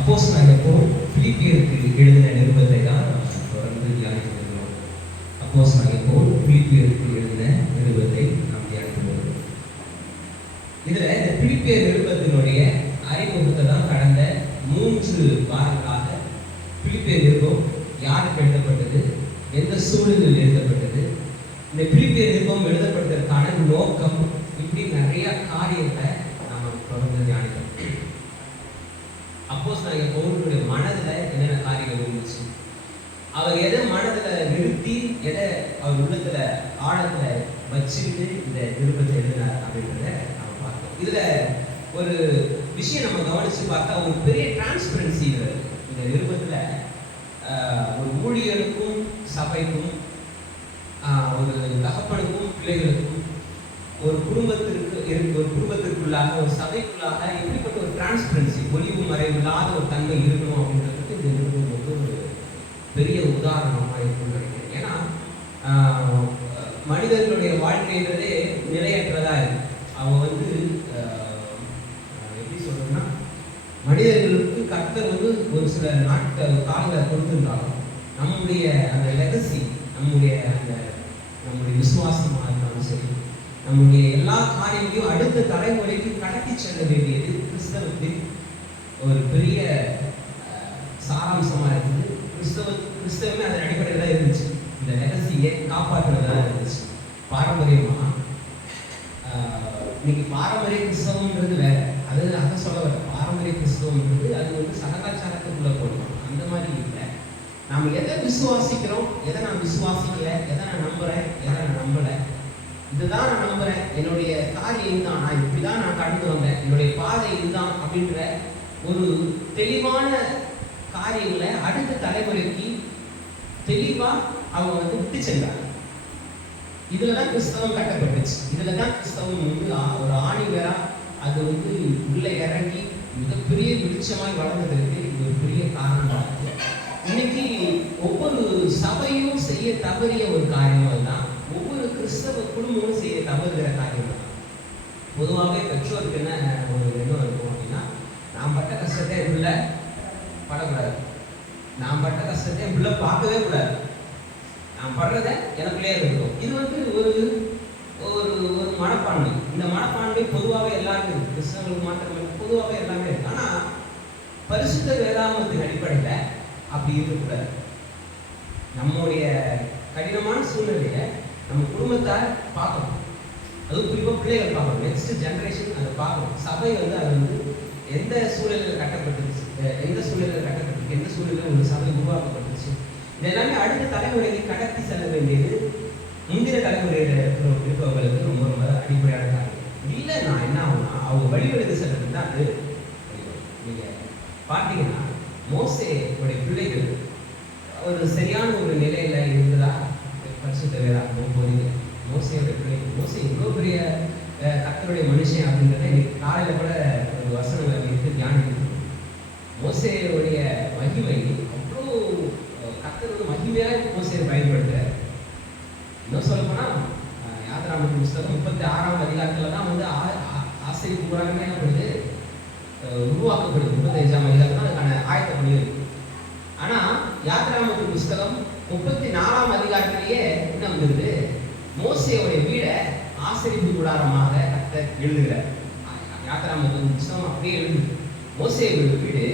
அப்போஸ்தலனாகிய பவுல் பிலிப்பியருக்கு எழுதின நிருபத்தை தான் தொடர்ந்து தியானித்து வருகிறோம். அப்போஸ்தலனாகிய பவுல் பிலிப்பியருக்கு எழுதின நிருபத்தை நாம் தியானித்து வருகிறோம். இதுல இந்த பிலிப்பியர் நிருபத்தினுடைய அறிமுகத்தை தான் கடந்த 3 வாரங்களாக பிலிப்பியர் நிருபம் யாருக்கு எழுதப்பட்டது, எந்த சூழலில் எழுதப்பட்டது, இந்த பிலிப்பியர் நிருபம் எழுதப்பட்டதற்கான நோக்கம், இப்படி நிறைய காரியத்தை நாம தொடர்ந்து தியானிக்கிறோம். அப்போஸ்தலனாகிய பவுலுடைய மனதுல என்னென்ன காரியங்கள் இருந்துச்சு, அவர் எதை மனதுல நிறுத்தி எதை அவர் உள்ளத்துல ஆழத்துல வச்சுக்கிட்டு இந்த நிருபத்தை எழுதினார் அப்படின்றத நம்ம பார்த்தோம். இதுல ஒரு விஷயம் நம்ம கவனிச்சு பார்த்தா ஒரு பெரிய டிரான்ஸ்பரன்சி இந்த நிருபத்துல ஒரு ஊழியருக்கும் சபைக்கும் ஒரு தகப்பனுக்கும் பிள்ளைகளுக்கும் ஒரு குடும்பத்திற்குள்ளாக ஒரு சபைக்குள்ளாக எப்படிப்பட்ட ஒரு டிரான்ஸ்பரன்சி, ஒளிவு மறைவு இல்லாத ஒரு தன்மை இருக்கணும் அப்படின்றதுக்கு இந்த நிருபம் வந்து ஒரு பெரிய உதாரணமாக இருக்கும்னு நினைக்கிறேன். ஏன்னா மனிதர்களுடைய வாழ்க்கைன்றதே நிலையற்றதா இருக்கு. அவங்க வந்து எப்படி சொல்றதுன்னா, மனிதர்களுக்கு கர்த்தர் வந்து ஒரு சில காலங்களை கொடுத்துருந்தாங்க. நம்முடைய அந்த லெகசி, நம்முடைய விசுவாசமாக இருந்தாலும் சரி, நம்முடைய எல்லா காரியங்களையும் அடுத்த தலைமுறைக்கு கடத்தி செல்ல வேண்டியது கிறிஸ்தவத்தின் ஒரு பெரிய சாராம்சமா இருக்குது. கிறிஸ்தவமே அதன் அடிப்படையில் தான் இருந்துச்சு. இந்த லெகசியை காப்பாற்றுறதா இருந்துச்சு. பாரம்பரியமா இன்னைக்கு பாரம்பரிய கிறிஸ்தவம்ன்றது வேற, அதை சொல்ல வர. பாரம்பரிய கிறிஸ்தவம்ன்றது அது வந்து சகலாச்சாரத்துக்குள்ள போடுவோம், அந்த மாதிரி இல்லை. நாம் எதை விசுவாசிக்கிறோம், எதை நான் விசுவாசிக்கல, எதை நான் நம்புறேன், எதை நான் நம்பலை, இதுதான் நான் நம்புறேன், என்னுடைய காரியம் இதுதான், நான் இப்படிதான் நான் கடந்து வந்தேன், என்னுடைய பாதை இதுதான் அப்படின்ற ஒரு தெளிவான காரியங்களை அடுத்த தலைமுறைக்கு தெளிவா அவங்க வந்து விட்டு சென்றாங்க. இதுலதான் கிறிஸ்தவம் கட்டப்பட்டுச்சு. இதுலதான் கிறிஸ்தவம் வந்து ஒரு ஆணிவரா அது வந்து உள்ள இறங்கி மிகப்பெரிய வெளிச்சமாய் வளர்ந்ததற்கு இது ஒரு பெரிய காரணமாக இருக்கு. இன்னைக்கு ஒவ்வொரு சபையும் செய்ய தவறிய ஒரு காரியம் தான், ஒவ்வொரு கிறிஸ்தவ குடும்பமும் செய்ய தவறுகிற காரியம் தான். பொதுவாகவே பெற்றோருக்கு என்ன ஒரு எண்ணம் இருக்கும் அப்படின்னா, நான் பட்ட கஷ்டத்தை என் பிள்ளை படக்கூடாது, நான் பட்ட கஷ்டத்தை என் பிள்ளை பார்க்கவே கூடாது, நான் படுறத எனக்குள்ளே இருக்கும். இது வந்து ஒரு ஒரு ஒரு மனப்பான்மை. இந்த மனப்பான்மை பொதுவாகவே எல்லாருமே இருக்கு, கிறிஸ்தவங்களுக்கு மாத்திரமே பொதுவாகவே எல்லாமே இருக்கு. ஆனால் பரிசுத்த வேதாகமத்தின் அடிப்படையில் அப்படி இருக்கக்கூடாது. நம்முடைய கடினமான சூழ்நிலையை நம்ம குடும்பத்தார் பார்க்கணும், அதுவும் குறிப்பாக பிள்ளைகள் பார்க்கணும், நெக்ஸ்ட் ஜெனரேஷன் அதை பார்க்கணும். சபை வந்து அது வந்து எந்த சூழலில் கட்டப்பட்டுச்சு, எந்த சூழலில் ஒரு சபை உருவாக்கப்பட்டுச்சு, இது எல்லாமே அடுத்த தலைமுறைக்கு கடத்தி செல்ல வேண்டியது முந்தின தலைமுறையில் இருப்பவர்களுக்கு ரொம்ப ரொம்ப அடிப்படையான காரியம். இல்லை நான் என்ன ஆகுனா அவங்க வழிவெடுத்து செல்றது தான் அது. நீங்கள் பார்த்தீங்கன்னா மோசேயுடைய பிள்ளைகள் ஒரு சரியான ஒரு நிலையில இருந்ததா பரிசுத்த வேதாகமம் போதிக்குது. மோசேயுடைய பிள்ளைகள், மோசே இவ்வளோ பெரிய கர்த்தருடைய மனுஷன் அப்படின்றத இன்னைக்கு காலையில் கூட ஒரு வசனங்களை வைத்து தியானிக்கணும். மோசேயுடைய மகிமை அவ்வளோ கர்த்தரோட மகிமையாக மோசையை பயன்படுத்துறாரு. இன்னும் சொல்ல போனா யாத்திராகமத்தின் புஸ்தகம் 36ஆம் அதிகாரத்துல தான் வந்து ஆசரிப்பு கூடாரமே என்ன பண்ணுது, உருவாக்கப்படுது. 35ஆம் அதிகாரத்தில் அதுக்கான ஆயத்த பணி இருக்கு. ஆனா யாத்திராகமத்தின் புஸ்தகம் 34ஆம் அதிகாரத்திலேயே என்ன வந்துருது, மோசேயுடைய வீடை ஆசரிப்பு கூடாரமாக கர்த்தர் எழுதுகிறார். யாத்திராகமத்தின் புஸ்தகம் அப்படியே எழுதுது, மோசேயுடைய வீடு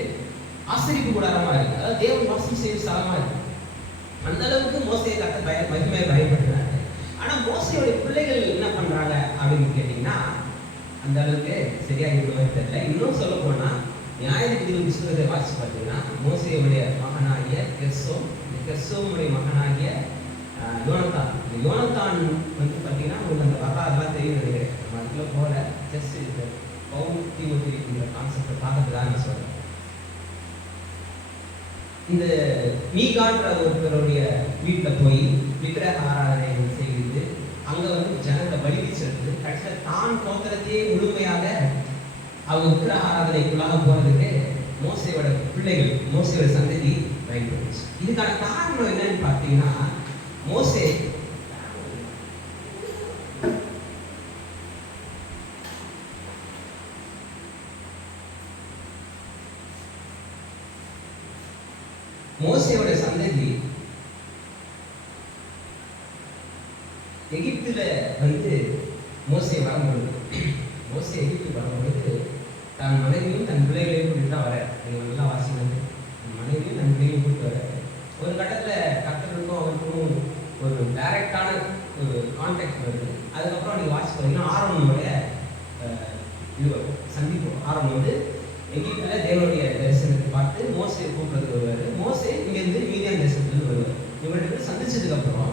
ஆசரிப்பு கூடாரமா இருக்கு, அதாவது தேவன் வாசம் செய்யும் ஸ்தலமா இருக்கு. அந்த அளவுக்கு மோசையை கர்த்தர் மகிமையை பயன்படுத்தினாரு. ஆனா மோசையோட பிள்ளைகள் என்ன பண்றாங்க அப்படின்னு கேட்டீங்கன்னா, அந்த அளவுக்கு சரியா இருக்கிற தெரியல. இன்னும் சொல்ல போனா நியாயாதிபதிகள் புஸ்தகத்தை வாசிச்சு பார்த்தீங்கன்னா, மோசையுடைய மகனாகிய கெர்சோமுடைய மகனாகிய யோனத்தான், இந்த யோனத்தான் வந்து பார்த்தீங்கன்னா உங்களுக்கு அந்த வரலாறுலாம் தெரியும் நினைக்கிறேன். நம்ம அதுக்குள்ள போல ஜஸ்ட் இந்த பவுல் தீமோத்தேயுங்கிற கான்செப்டை பார்க்கறது தான் நான் சொல்றேன். இந்த மீகான்ற ஒருத்தருடைய வீட்டில் போய் விக்கிரக ஆராதனை செய்து அங்கே வந்து ஜனத்தை வலிமை செலுத்து, கடைசியில் தான் கோத்திரத்தையே முழுமையாக அவங்க விக்கிரக ஆராதனைக்குள்ளாக போகிறதுக்கு மோசையோட பிள்ளைகள், மோசையோட சந்ததி பயன்படுச்சு. இதுக்கான காரணம் என்னன்னு பார்த்தீங்கன்னா, மோசே மோசேயோட சந்ததி எகிப்துல வந்து மோசே வரும்பொழுது, மோசே எகிப்து வரும்பொழுது தன் மனைவியும் தன் பிள்ளைகளையும் கூட்டிட்டு தான் வர. நீங்க நல்லா வாசிங்க. மனைவியும் தன் பிள்ளையும் கூப்பிட்டு வர. ஒரு கட்டத்துல கர்த்தருக்கும் அவருக்கும் ஒரு டைரக்டான ஒரு கான்டாக்ட் வருது. அதுக்கப்புறம் நீங்க வாட்ச் பண்ணீங்கன்னா ஆரோனுடைய இது சந்திப்பு. ஆரோன் வந்து எகிப்துல தேவனுடைய தரிசனத்தை பார்த்து மோசையை கூப்பிடுறது வருவார். மோசே இங்கேருந்து மீதியான் தேசத்துலேருந்து வருவார். இவங்க ரெண்டு பேரும் சந்திச்சதுக்கு அப்புறம்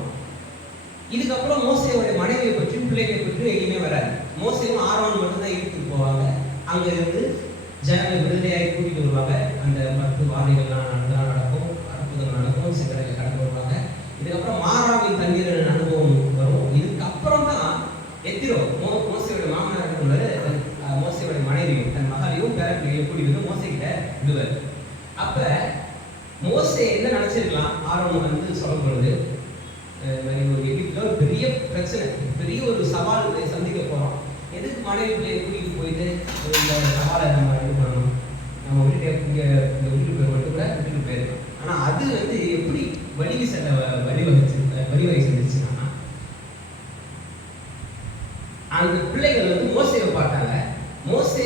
இதுக்கப்புறம் மோசையோட மனைவியை பற்றி பிள்ளைகளை பற்றி எங்கேயுமே வராது. மோசையும் ஆரோன் மட்டும்தான் இழுத்துட்டு போவாங்க. அங்க இருந்து ஜனங்கள் விடுதலையாகி கூட்டிட்டு வருவாங்க. அந்த 10 வாதைகள்லாம் நடக்கும், அற்புதங்கள் நடக்கும், சிக்கலை கடந்து வருவாங்க. இதுக்கப்புறம் மாறாவின் தண்ணீர் அனுபவம் வரும். இதுக்கப்புறம் தான் எத்திரோ மோசையோட மாமனார் இருக்கும்போது மோசையோட மனைவியும் தன் மகளையும் பேரப்பிள்ளையும் கூட்டி வந்து மோசை கிட்ட விடுவார். அப்ப மோசே என்ன நினைச்சிருக்கலாம், ஆரோன் வந்து சொல்லும் பொழுது ஒரு எகிப்துல ஒரு பெரிய பிரச்சனை, பெரிய ஒரு சவால் சந்திக்க போறோம். எதுக்கு மனைவி பிள்ளையை கூட்டிட்டு போயிட்டு இந்த சவாலை நம்ம இது பண்ணணும், நம்ம விட்டுட்டு இங்கே இந்த வீட்டுக்கு போய் மட்டும் கூட விட்டுட்டு போயிருக்கோம். ஆனா அது வந்து எப்படி வழிவகை செஞ்சிச்சுன்னா, அந்த பிள்ளைகள் வந்து மோசையை பார்த்தாங்க. மோசே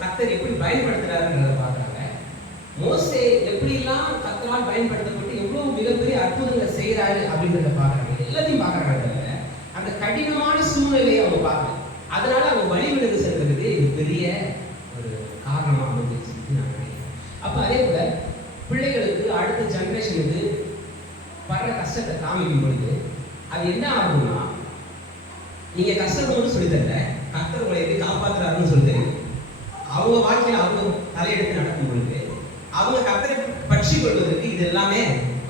கர்த்தர் எப்படி பயன்படுத்துறாருன்றத பார்க்குறாங்க. மோசே எப்படிலாம் கர்த்தரால் பயன்படுத்தப்பட்டு எவ்வளவு மிகப்பெரிய அற்புதங்களை செய்யறாரு அப்படின்றத பார்க்குறாங்க. எல்லாத்தையும் பார்க்குறாங்க. அந்த கடினமான சூழ்நிலையை அவங்க பார்க்கல. அதனால அவங்க வழிவிலகு செல்றதுக்கு இது பெரிய ஒரு காரணமாக அமைஞ்சிச்சு நான் நினைக்கிறேன். அப்போ அதே போல பிள்ளைகளுக்கு அடுத்த ஜென்ரேஷனுக்கு படுற கஷ்டத்தை காமிக்கும் பொழுது அது என்ன ஆகும்னா, நீங்க கஷ்டப்பட்டு சொல்லி தரல, கர்த்தர் உங்களை எப்படி காப்பாற்றுறாருன்னு சொல்லி தெரியும். அவங்க வாழ்க்கையில் அவங்க தலையெடுத்து நடக்கும் பொழுது அவங்க கர்த்தரை பற்றி கொள்வதற்கு இது எல்லாமே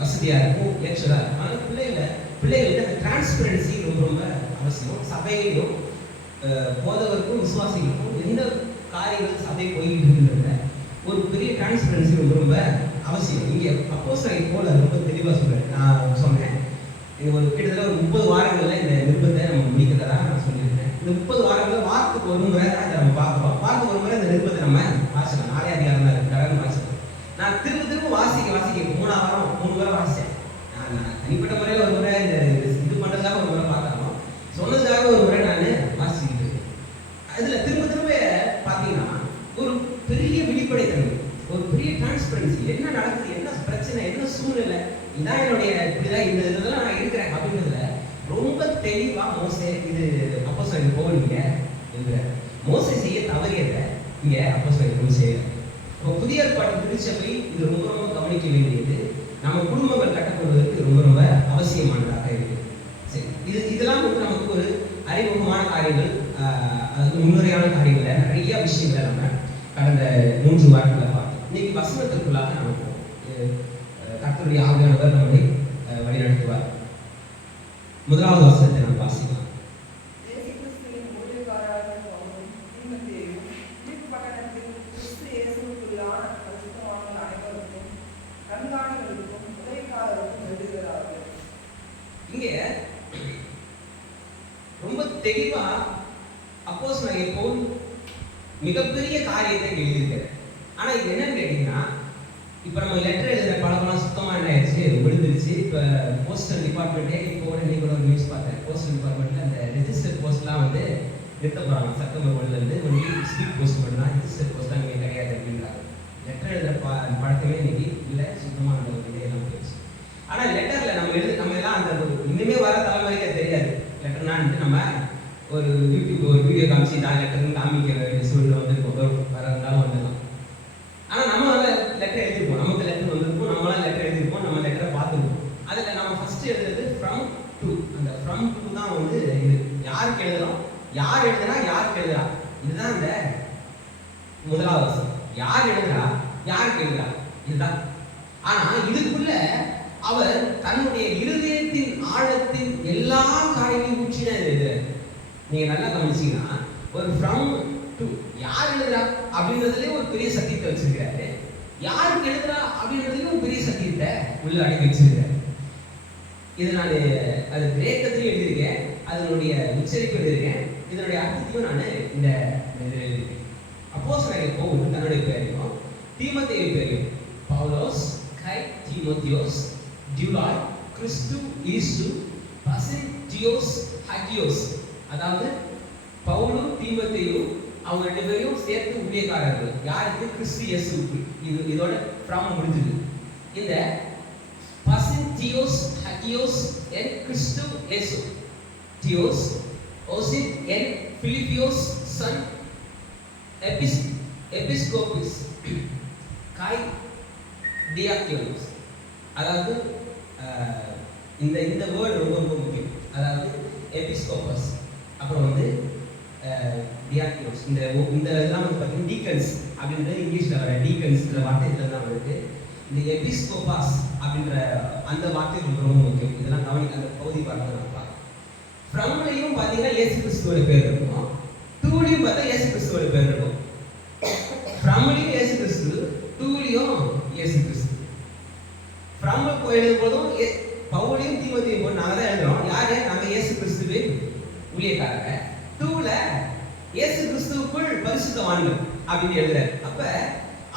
வசதியா இருக்கும், ஏற்றதா இருக்கும். அதனால பிள்ளைகளுக்கு அந்த டிரான்ஸ்பரன்சி ரொம்ப ரொம்ப அவசியம். சபையிலும் போதவருக்கும் விசுவாசிகளுக்கும் எந்த காரியங்கள் சபை போயிட்டு இருக்கின்றன ஒரு பெரிய டிரான்ஸ்பரன்சி ரொம்ப ரொம்ப அவசியம். இங்கே அப்போஸ்தலர் போல ரொம்ப தெளிவாக சொல்றேன். நான் சொன்னேன், இது ஒரு கிட்டத்தட்ட ஒரு 30 வாரங்களில் இந்த நிருபத்தை நம்ம முடிக்கிறதா நான் சொல்லியிருக்கேன். இந்த 30 வாரங்களில் வாரத்துக்கு ஒரு முறை தான் இதை நம்ம பார்க்கலாம். வாரத்துக்கு ஒரு முறை இந்த நிருபத்தை நம்ம வாசிக்கலாம். 4 அதிகாரம் தான் இருக்கு, வாசிக்கலாம். நான் திரும்ப வாசிக்க 3 வாரம் 3 முறை வாசித்தேன். நான் தனிப்பட்ட முறையில் ஒரு முறை இது பண்ணுறதுக்காக ஒரு முறை பார்த்தாலும் சொன்னதுக்காக ஒரு முறை நான் வாசிக்கிட்டு இருக்கேன். இதில் திரும்ப பார்த்தீங்கன்னா ஒரு பெரிய வெளிப்படைத்தன்மை, ஒரு பெரிய டிரான்ஸ்பரன்சி. என்ன நடக்குது, என்ன பிரச்சனை, என்ன சூழ்நிலை, இதான் என்னுடைய இப்படிதான் இந்த இதெல்லாம் நான் இருக்கிறேன் அப்படின்றதுல ரொம்ப தெளிவாக மோசே இது அப்போஸ்தலர் போவீங்க என்கிற மோசே செய்ய தவறியதை இங்கே அப்போஸ்தலர் செய்யற. இப்போ புதிய ஏற்பாட்டு திருச்சபை இது ரொம்ப ரொம்ப கவனிக்க வேண்டியது, நம்ம குடும்பங்கள் கட்டப்படுவதற்கு ரொம்ப ரொம்ப அவசியமானதாக இருக்கு. சரி, இதெல்லாம் வந்து நமக்கு ஒரு அறிமுகமான காரியங்கள், முன்னுரையான காரியங்களை நிறைய விஷயங்களை நம்ம கடந்த 3 வாரங்களில் பார்த்தோம். இன்னைக்கு வசனத்திற்குள்ளாக நம்ம கர்த்தருடைய ஆவியானவர் நம்மை வழிநடத்துவார். முதலாவது வசனத்தை நம்ம வாசிக்கலாம். இங்கே ரொம்ப தெளிவா அப்போஸ்தலர் பவுல் மிகப்பெரிய காரியத்தை எழுதியிருக்காரு. ஆனா இது என்னன்னு கேட்டீங்கன்னா, இப்போ நம்ம லெட்டர் எழுதுற பழக்கம்லாம் சுத்தமாக என்ன ஆயிடுச்சு, விழுந்துருச்சு. இப்போ போஸ்டல் டிபார்ட்மெண்ட்டே இப்போ நீங்கள் கூட ஒரு நியூஸ் பார்த்தேன், போஸ்டல் டிபார்ட்மெண்ட்டில் அந்த ரெஜிஸ்டர் போஸ்ட்லாம் வந்து நிறுத்த போகிறாங்க. செப்டம்பர் 1 ஒன்லி ஸ்பீட் போஸ்ட் பண்ணலாம், ரெஜிஸ்டர் போஸ்ட்லாம் இங்கே கிடையாது அப்படின்றாங்க. லெட்டர் எழுதுற பழக்கமே இன்னைக்கு இல்லை, சுத்தமாக அந்த ஒரு இதெல்லாம் போயிடுச்சு. ஆனால் லெட்டரில் நம்ம எல்லாம் அந்த இன்னுமே வர தலைமுறைக்கே தெரியாது லெட்டர்னான்ட்டு. நம்ம ஒரு யூடியூப் ஒரு வீடியோ காமிச்சு நான் லெட்டர்னு காமிக்கிற சூழ்நிலை வந்து வரதுனால வந்துடலாம். ஆனால் நம்ம லெட்டர் எழுதிருப்போம், நமக்கு லெட்டர் வந்திருப்போம், நம்மளாம் லெட்டர் எழுதிருப்போம், நம்ம லெட்டரை பார்த்துருப்போம். அதில் நம்ம ஃபர்ஸ்ட் எழுதுறது ஃப்ரம் டு. அந்த ஃப்ரம் டு தான் வந்து இது யாருக்கு எழுதுறோம், யார் எழுதுனா யாருக்கு எழுதுறா, இதுதான் இந்த முதலாவது வசனம். யார் எழுதுறா, யாருக்கு எழுதுறா, இதுதான். ஆனா இதுக்குள்ள அவர் தன்னுடைய இருதயத்தின் ஆழத்தின் எல்லா காரியங்களையும் ஊற்றி தான் எழுதுறாரு. நீங்க நல்லா கவனிச்சீங்கன்னா ஒரு ஃப்ரம் டு யார் எழுதுறா அப்படின்றதுலேயே ஒரு பெரிய சத்தியத்தை வச்சிருக்காரு, யாருக்கு எழுதுறா அப்படின்றதுலேயும் ஒரு பெரிய சத்தியத்தை உள்ள அடக்கி வச்சிருக்காரு. இது நான் அது கிரேக்கத்திலையும் எழுதியிருக்கேன், அதனுடைய உச்சரிப்பு எழுதியிருக்கேன், இதனுடைய அர்த்தத்தையும் நான் இந்த எழுதியிருக்கேன். அப்போஸ்தலர் பவுல் தன்னுடைய பேரையும் தீமோத்தேயு பேரையும் Paulose Kai Timotheos, Duloi, Christu Isu, Pasin Dios Hagios. அதாவது பவுலும் தீமோத்தேயும் அவங்க ரெண்டு பேரையும் சேர்த்து ஊழியக்காரர்கள். யாருக்கு? கிறிஸ்து இயேசுவுக்கு. இதோட ஃப்ரம் முடிஞ்சது. இந்த பசின் தியோஸ் ஹகியோஸ் என் கிறிஸ்து இயேசு. தியோஸ் ஓசின் என் பிலிப்பியோஸ் சன் எபிஸ்கோபிஸ் காய் டியாக்கியோஸ். அதாவது இந்த வேர்டு ரொம்ப ரொம்ப முக்கியம். அதாவது எபிஸ்கோபஸ், அப்புறம் வந்து டியாக்கியோஸ். இந்த இதெல்லாம் வந்து பார்த்தீங்கன்னா டீக்கன்ஸ் அப்படின்றது இங்கிலீஷில் வர டீக்கன்ஸ்ன்ற வார்த்தை இதில் தான் வருது. இந்த எபிஸ்கோபாஸ் அப்படின்ற அந்த வார்த்தை ரொம்ப ரொம்ப முக்கியம். இதெல்லாம் கவனிக்க அந்த பகுதி பார்த்து நம்ம பார்க்கலாம். ஃப்ரம்லையும் பார்த்தீங்கன்னா இயேசு கிறிஸ்துவோட பேர் இருக்கும், டூலையும் பார்த்தா இயேசு கிறிஸ்துவோட பேர் இருக்கும். ஃப்ரம்லையும் இயேசு கிறிஸ்து, டூலையும் இயேசு கிறிஸ்து. ஃப்ரம்ல எழுதும் போதும் பவுலையும் தீமோத்தேயும் போது நாங்கள் தான் எழுதுறோம். யாரு? நாங்கள் இயேசு கிறிஸ்துவே ஊழியக்காரங்க. டூல இயேசு கிறிஸ்துவுக்குள் பரிசுத்தவான்கள் அப்படின்னு எழுதுறாரு. அப்ப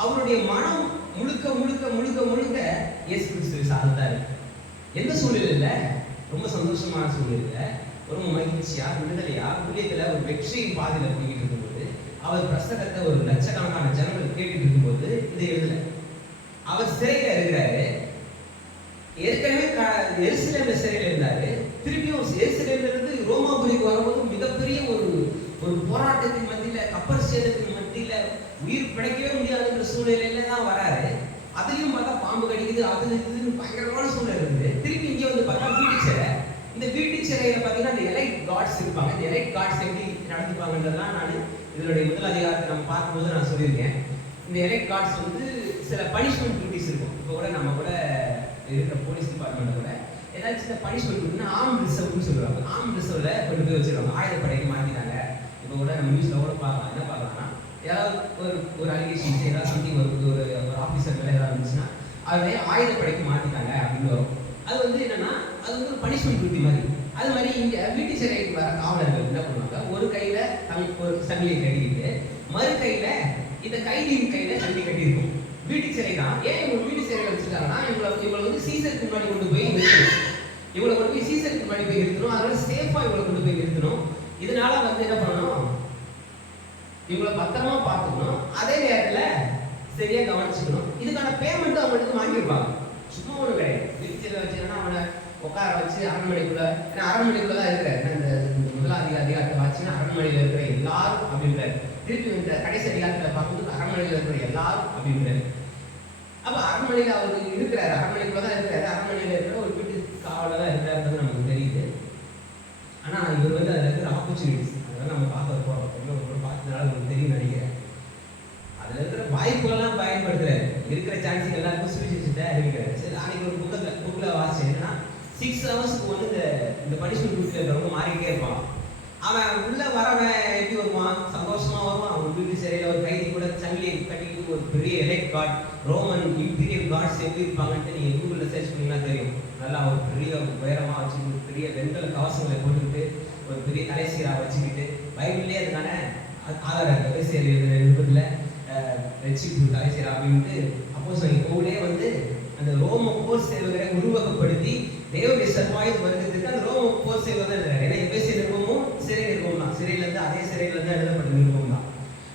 அவருடைய மனம் முழுக்க முழுக்க முழுக்க முழுக்க இயேசு கிறிஸ்துவை சார்ந்தாரு. எந்த சூழ்நிலையில? ரொம்ப சந்தோஷமான சூழ்நிலையில, ரொம்ப மகிழ்ச்சியா, விடுதலையா, ஊழியத்துல ஒரு வெற்றியின் பாதையில போய்கிட்டு இருக்கும்போது, அவர் பிரசங்கத்தை ஒரு லட்சக்கணக்கான ஜனங்கள் கேட்டுட்டு இருக்கும்போது இதை எழுதல. அவர் சிறையில இருக்கிறாரு. ஏற்கனவே எருசலேம்ல சிறையில இருந்தாரு. திருப்பியும் எருசலேம்ல இருந்து ரோமாபுரிக்கு வரும்போது மிகப்பெரிய ஒரு போராட்டத்தின் மத்தியில, கப்பல் சேதத்தின் மத்தியில உயிர் பிழைக்கவே முடியாதுன்ற சூழ்நிலையில தான் வராரு. அதுலயும் பார்த்தா பாம்பு கடிக்குது, அது இதுன்னு பயங்கரமான சூழ்நிலை இருந்து திருப்பி இங்கே வந்து பார்த்தா வீட்டு சிறை. இந்த வீட்டு சிறையில பார்த்தீங்கன்னா அந்த எலைட் கார்ட்ஸ் இருப்பாங்க. இந்த எலைட் கார்ட்ஸ் எப்படி நடந்துப்பாங்கன்றதுலாம் நான் இதனுடைய முதல் அதிகாரத்தை நம்ம பார்க்கும்போது நான் சொல்லியிருக்கேன். இந்த எலைட் கார்ட்ஸ் வந்து சில பனிஷ்மெண்ட் டியூட்டிஸ் இருக்கும். இப்போ கூட நம்ம கூட இருக்கிற போலீஸ் டிபார்ட்மெண்ட் கூட ஏதாச்சும் சில பனிஷ்மெண்ட் இருக்குன்னா ஆர்ம் ரிசர்வ்னு சொல்லுவாங்க. ஆர்ம் ரிசர்வ்ல கொண்டு போய் வச்சிருவாங்க. ஆயுதப்படைக்கு மாற்றினாங்க. இப்போ கூட நம்ம நியூஸ்ல கூட பார்க்கலாம். என்ன பார்க்கலாம்னா, ஏதாவது ஒரு அலிகேஷன்ஸ், ஏதாவது சம்திங் ஒரு ஆஃபீஸர் மேலே ஏதாவது இருந்துச்சுன்னா அதை ஆயுதப்படைக்கு மாற்றிட்டாங்க அப்படின்னு வரும். அது வந்து என்னன்னா, அது வந்து ஒரு பனிஷ்மெண்ட் டியூட்டி மாதிரி. அது மாதிரி இங்கே வீட்டு சிறைக்கு வர காவலர்கள் என்ன பண்ணுவாங்க, ஒரு கையில ஒரு சங்கிலியை கட்டிக்கிட்டு மறு கையில இந்த கைதியின் கையில சங்கிலி கட்டியிருக்கும். வீட்டு சிறை தான். ஏன் இவங்க வீட்டு சிறையில் வச்சிருக்காங்கன்னா, இவங்களை வந்து சீசருக்கு முன்னாடி கொண்டு போய் நிறுத்தணும். இவங்களை கொண்டு போய் சீசருக்கு முன்னாடி போய் நிறுத்தணும். அதனால சேஃபா இவங்களை கொண்டு போய் நிறுத்தணும். இதனால வந்து என்ன பண்ணணும், இவங்களை பத்திரமா பார்த்துக்கணும். அதே நேரத்துல சரியா கவனிச்சுக்கணும். இதுக்கான பேமெண்ட் அவங்களுக்கு வாங்கியிருப்பாங்க. சும்மா ஒண்ணு கிடையாது. வீட்டு சிறை வச்சுன்னா அவனை உட்கார வச்சு அரண்மனைக்குள்ள, ஏன்னா அரண்மனைக்குள்ளதான் இருக்கிறாரு. இந்த முதலாம் அதிகாரத்தை வாச்சுன்னா அரண்மனையில இருக்கிற எல்லாரும் அப்படின்றாரு. திருப்பி இந்த கடைசி அதிகாரத்துல பார்க்கும்போது அரண்மனையில இருக்கிற எல்லாரும் அப்படின்றாரு. அப்ப அரண்மனையில அவர் இருக்கிறாரு, அரண்மனைக்குள்ளதான் இருக்கிறாரு. அரண்மனையில இருக்கிற ஒரு வீட்டு காவல தான் இருக்கிறாருன்றது நமக்கு தெரியுது. ஆனா இவர் வந்து அதுல இருக்கிற ஆப்பர்ச்சுனிட்டிஸ் அதெல்லாம் நம்ம பார்க்க போறோம். பார்த்ததுனால உங்களுக்கு தெரியும் நினைக்கிறேன். அதுல இருக்கிற வாய்ப்புகள்லாம் பயன்படுத்துறாரு. இருக்கிற சான்ஸுக்கு எல்லாருக்கும் சுவிசேஷத்தை அறிவிக்கிறாரு. சரி, அன்னைக்கு ஒரு புக்ல வாசிச்சேன். என்னன்னா 6 ஹவர்ஸ்க்கு வந்து இந்த பனிஷ்மெண்ட் டியூட்டில இருக்கிறவங்க மாறிக்கிட்டே இருப்பான். அவன் உள்ள வரவன் எப்படி வருவான்? சந்தோஷமா வருவான். அவன் வீட்டு சிறையில ஒரு கைதி கூட சங்கிலியை கட்டிக்கிட்டு ஒரு பெரிய elite guard, Roman imperial guards எப்படி இருப்பாங்கன்ட்டு நீங்க கூகுள்ல சர்ச் பண்ணீங்கன்னா தெரியும். நல்லா ஒரு பெரிய உயரமா வச்சு ஒரு பெரிய வெண்கல கவசங்களை போட்டுக்கிட்டு ஒரு பெரிய தலைசீரா வச்சுக்கிட்டு, பைபிள்லேயே அதுக்கான ஆதாரம் தலைசீர நிருபத்தில் ரட்சிப்பு தலைசீரா அப்படின்ட்டு அப்போஸ்தலன் பவுலே வந்து அந்த ரோம போர் சேவகரை உருவகப்படுத்தி தேவனுடைய சர்வாயுத வர்க்கத்துக்கு அந்த ரோம போர் சேவகர் எழுதுறாரு. ஏன்னா எபேசிய நிருபமும் சிறை நிருபம் தான். சிறையிலேருந்து அதே சிறையிலேருந்து எழுதப்பட்ட நிருபம் தான்.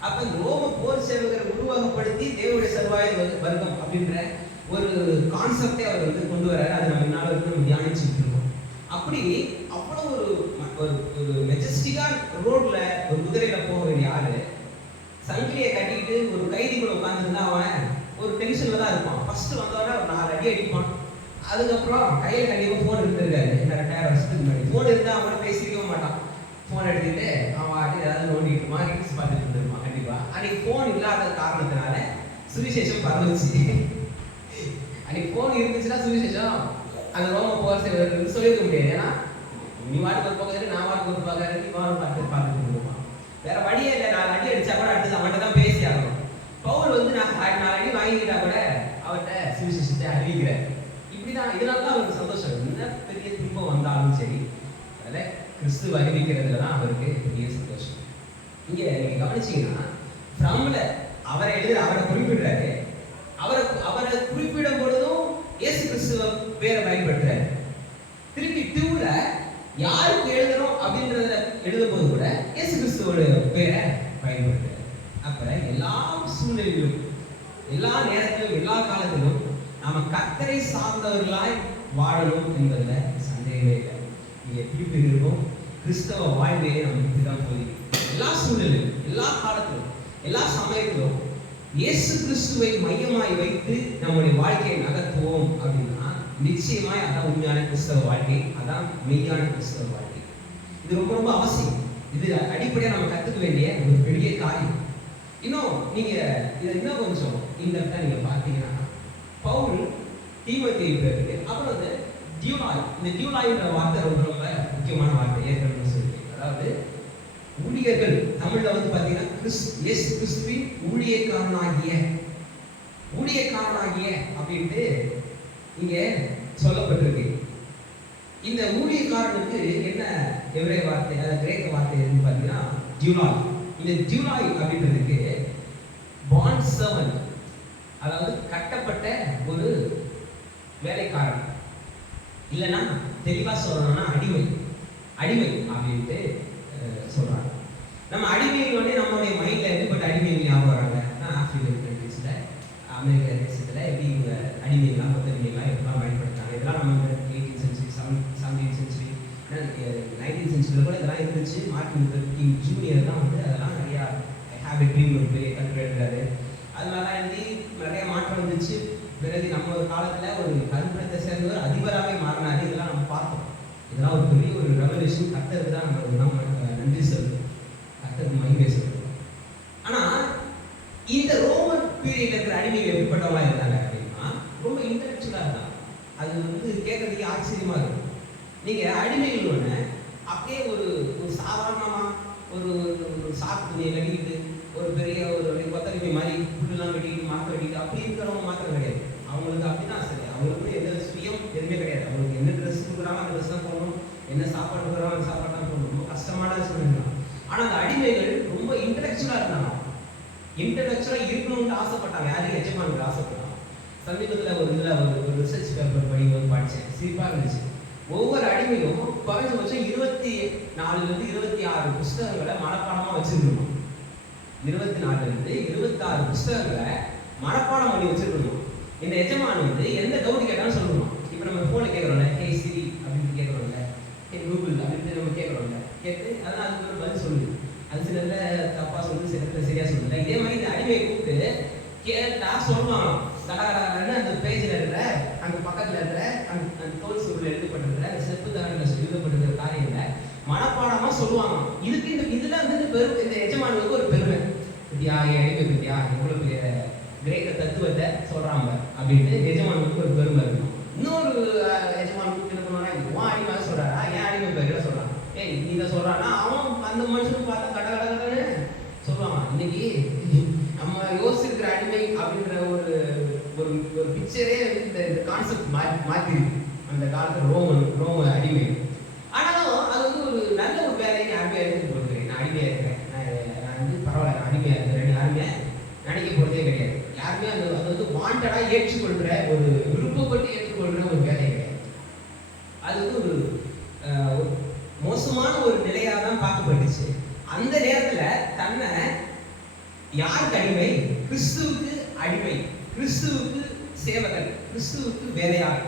அப்ப இந்த ரோம போர் சேவகரை உருவகப்படுத்தி தேவனுடைய சர்வாயுத வர்க்கம் அப்படின்ற ஒரு கான்செப்டே அவர் வந்து கொண்டு வர்றாரு. அதை நம்ம இந்நாள் வரைக்கும் நம்ம தியானிச்சுட்டு இருக்கோம். அப்படி அவ்வளவு ஒரு மெஜஸ்டிக்கா ரோட்ல ஒரு குதிரையில போக வேண்டிய ஆளு சங்கிலியை கட்டிக்கிட்டு ஒரு கைதி கூட உட்காந்துருந்தா அவன் ஒரு டென்ஷன்ல தான் இருப்பான். ஃபர்ஸ்ட் வந்தவன ஒரு 4 அடி அடிப்பான். அதுக்கப்புறம் கையில கண்டிப்பா போன் இருந்திருக்காரு. என்ன 2000 வருஷத்துக்கு முன்னாடி போன் இருந்தா அவனை பேசிக்கவே மாட்டான். போன் எடுத்துட்டு அவன் ஆட்டி ஏதாவது நோண்டிட்டு ரீல்ஸ் பார்த்துட்டு இருந்திருப்பான். கண்டிப்பா அன்னைக்கு போன் இல்லாத காரணத்தினால சுவிசேஷம் பரவுச்சு. அன்னைக்கு போன் இருந்துச்சுன்னா சுவிசேஷம் அந்த ரோம போர் சேவகர்களுக்கு சொல்லியிருக்க முடியாது. ஏன்னா நீ வாட்டுக்கு ஒரு பக்கம் நான் வாட்டுக்கு ஒரு பக்கம் நீ பார்த்துட்டு இருந்துருப்பான். வேற வழியே இல்லை. 4 அடி அடிச்சா கூட அடுத்தது அவன்கிட்ட தான் பேசி ஆகணும். பவுல் வந்து நான் 4 அடி வாங்கிக்கிட்டா கூட அவர்கிட்ட சுவிசேஷத்தை அறிவிக்கிறேன். இப்படிதான். இதனால தான் அவருக்கு சந்தோஷம். என்ன பெரிய துன்பம் வந்தாலும் சரி, அதில் கிறிஸ்துவ அறிவிக்கிறதுல தான் அவருக்கு பெரிய சந்தோஷம். இங்க நீங்க கவனிச்சீங்கன்னா ஃப்ரம்ல அவரை குறிப்பிடுறாரு. அவரை குறிப்பிடும் பொழுதும் எல்லா நேரத்திலும் எல்லா காலத்திலும் நாம கர்த்தரை சார்ந்தவர்களாய் வாழணும் என்பதுல சந்தேகமே இல்லை. நீங்க எப்படி இருக்கும் கிறிஸ்தவ வாழ்வையே நமக்கு இப்படிதான் போகுது. எல்லா சூழலிலும் எல்லா காலத்திலும் எல்லா சமயத்திலும் இயேசு கிறிஸ்துவை மையமாய் வைத்து நம்முடைய வாழ்க்கையை நகர்த்துவோம் அப்படின்னா நிச்சயமாய் அதான் உண்மையான கிறிஸ்தவ வாழ்க்கை, அதான் மெய்யான கிறிஸ்தவ வாழ்க்கை. இது ரொம்ப ரொம்ப அவசியம். இது அடிப்படையாக நம்ம கற்றுக்க வேண்டிய ஒரு பெரிய காரியம். இன்னும் நீங்க இதை இன்னும் கொஞ்சம் இந்த நீங்க பார்த்தீங்கன்னா பவுல் தீமோத்தேயுக்கு அப்புறம் வந்து டியூலாய், இந்த டியூலாய்ன்ற வார்த்தை ரொம்ப ரொம்ப முக்கியமான வார்த்தை. ஏற்கனவே சொல்லியிருக்கேன். அதாவது ஊழியர்கள் தமிழ்ல வந்து பார்த்தீங்கன்னா இயேசு கிறிஸ்துவின் ஊழியக்காரனாகிய அப்படின்ட்டு இங்க சொல்லப்பட்டிருக்கு. இந்த ஊழியக்காரனுக்கு என்ன எவரே வார்த்தை, கிரேக்க வார்த்தை எதுன்னு பார்த்தீங்கன்னா டியூலாய். இந்த டியூலாய் அப்படின்றதுக்கு பாண்ட் சர்வன்ட், அதாவது கட்டப்பட்ட ஒரு வேலைக்காரன், இல்லைன்னா தெளிவா சொல்லணும்னா அடிமை அப்படின்ட்டு சொல்றாங்க. நம்ம அடிமைகளோட நம்மளுடைய மைண்ட்ல எப்படிப்பட்ட அடிமைகள் ஞாபகம் வராங்கன்னா ஆப்பிரிக்கன் கண்ட்ரீஸ்ல, அமெரிக்கா தேசத்துல எப்படி இவங்க அடிமைகள்லாம் கொத்தடிமைகள்லாம் எப்படிலாம் பயன்படுத்தாங்க. இதெல்லாம் நம்ம 18th century 17th century 19th century கூட இதெல்லாம் இருந்துச்சு. மார்ட்டின் லூதர் கிங் ஜூனியர் தான் வந்து அதெல்லாம் நிறையா ஹேவ் எ ட்ரீம் ஒரு பெரிய கட்டுரை எழுதுறாரு. அதனால வந்து நிறைய மாற்றம் வந்துச்சு. பிறகு நம்ம காலத்துல ஒரு கருப்பினத்தை சேர்ந்தவர் அதிபராகவே மாறினாரு. இதெல்லாம் நம்ம பார்த்தோம். இதெல்லாம் ஒரு பெரிய ஒரு ரெவல்யூஷன். கர்த்தருக்கு தான் நம்ம நன்றி சொல்றோம், கர்த்தருக்கு மகிமை சொல்றோம். ஆனா இந்த ரோமன் பீரியட்ல இருக்கிற அடிமைகள் எப்படிப்பட்டவங்களா இருந்தாங்க அப்படின்னா ரொம்ப இன்டெலெக்சுவலா இருந்தாங்க. அது வந்து கேட்கறதுக்கு ஆச்சரியமா இருக்கும். நீங்க அடிமைகள் ஒண்ணு அப்படியே ஒரு சாதாரணமா ஒரு சாக்கு துணியை கட்டிக்கிட்டு ஒரு பெரிய ஒரு கொத்தடிமை மாதிரி புல்லுலாம் வெட்டிக்கிட்டு மாற்ற வெட்டிக்கிட்டு அப்படி இருக்கிறவங்க மாத்திரம் கிடையாது. அவங்களுக்கு அப்படிதான் சரி, அவங்களுக்கு எந்த சுயம் எதுவுமே கிடையாது. அவங்களுக்கு என்ன ட்ரெஸ் கொடுக்குறாங்க அந்த ட்ரெஸ் தான் போடணும், என்ன சாப்பாடு கொடுக்குறாங்க அந்த சாப்பாடு தான் போடணும். ரொம்ப கஷ்டமான சூழ்நிலை. ஆனா அந்த அடிமைகள் ரொம்ப இன்டெலெக்சுவலா இருந்தாங்க. இன்டெலெக்சுவலா இருக்கணும்னு ஆசைப்பட்டாங்க. யாரும் எஜமானுக்கு ஆசைப்பட்டாங்க. சமீபத்தில் ஒரு இதில் ஒரு ரிசர்ச் பேப்பர் படிக்கும்போது படித்தேன், சிரிப்பாக இருந்துச்சு. ஒவ்வொரு அடிமையும் குறைஞ்சபட்சம் 24 to 26 புஸ்தகங்களை மனப்பாடமாக வச்சிருக்கணும். 24 to 26 புஸ்தகங்களை மனப்பாடம் பண்ணி வச்சிருக்கணும். இந்த எஜமான் வந்து எந்த டவுட் கேட்டாலும் சொல்லணும். இப்போ நம்ம ஃபோனில் கேட்குறோம்ல, ஹே சிரி அப்படின்னு கேட்குறோம்ல, ஹே கூகுள் அப்படின்னு நம்ம கேட்குறோம்ல, கேட்டு அதெல்லாம் அதுக்கு ஒரு பதில் சொல்லுது. அது சில தப்பாக சொல்லுது, சில சரியாக சொல்லுது. இதே மாதிரி இந்த அடிமையை கூப்பிட்டு கேட்டா சொல்லுவாங்க. கடகடன்னு அந்த பேஜில் இருக்கிற அந்த பக்கத்தில் இருக்கிற அந்த தோல் சுருள் எழுதப்பட்டிருக்கிற செப்பு தகவலில் எழுதப்பட்டிருக்கிற காரியங்களை மனப்பாடமாக சொல்லுவாங்க. இதுக்கு இதில் வந்து இந்த எஜமானுக்கு ஒரு பெருமை. வித்யா அடிமை வித்யா எவ்வளோ பெரிய கிரேக்க தத்துவத்தை சொல்கிறாங்க அப்படின்ட்டு எஜமானுக்கு ஒரு பெருமை இருக்கும். இன்னொரு எஜமானுக்கு என்ன பண்ணுவாங்க, உன் அடிமை சொல்கிறாரா, ஏன் அடிமை பேர் சொல்கிறான், ஏய் நீ இதை சொல்கிறான்னா அவன் அந்த மனுஷனுக்கு பார்த்தா கடகடன்னு சொல்லுவாங்க. இன்னைக்கு நம்ம யோசிச்சிருக்கிற அடிமை அப்படின்ற ஒரு ஒரு ஒரு பிக்சரே இந்த கான்செப்ட் மாற்றிருக்கு அந்த காலத்தில் ரோம அடிமை. ஆனாலும் அது வந்து ஒரு நல்ல ஒரு வேலையை யாருமே எடுத்துட்டு போகிறேன். நான் அடிமையாக இருக்கிறேன், நான் வந்து பரவாயில்ல நான் அடிமையாக இருக்கிறேன் யாருமே நினைக்க போகிறதே கிடையாது. யாருமே அது வந்து வாண்டடாக ஏற்றுக்கொள்கிற ஒரு விருப்பப்பட்டு ஏற்றுக்கொள்கிற ஒரு வேலை கிடையாது. அது வந்து ஒரு மோசமான ஒரு நிலையாக தான் பார்க்கப்பட்டுச்சு. அந்த நேரத்தில் தன்னை யாருக்கு அடிமை, கிறிஸ்துவுக்கு அடிமை, கிறிஸ்துவுக்கு சேவகன், கிறிஸ்துவுக்கு வேலையாள்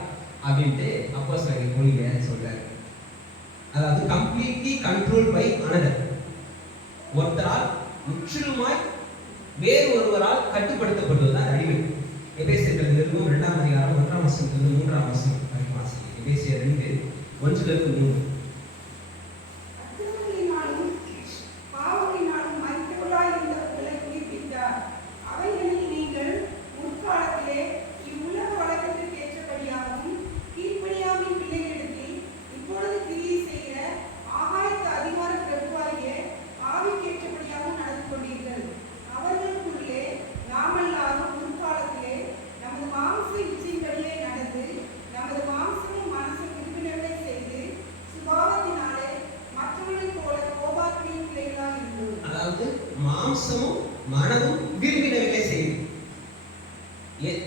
அப்படின்ட்டு அப்போஸ்தலர் பவுல் சொல்றாரு. அதாவது கம்ப்ளீட்லி கண்ட்ரோல் பை அனதர், ஒருத்தரால் முற்றிலுமாய் வேறு ஒருவரால் கட்டுப்படுத்தப்படுவதுதான் அடிமை. எபேசியர் நிருபம் 2ஆம் அதிகாரம் 1ஆம் வசனத்திலிருந்து 3ஆம் வசனம் வரைக்கும் வாசிக்கிறேன். எபேசியர் 2:1-3. மாம்சமும் மனதும் விரும்பினவைகளை செய்யுது.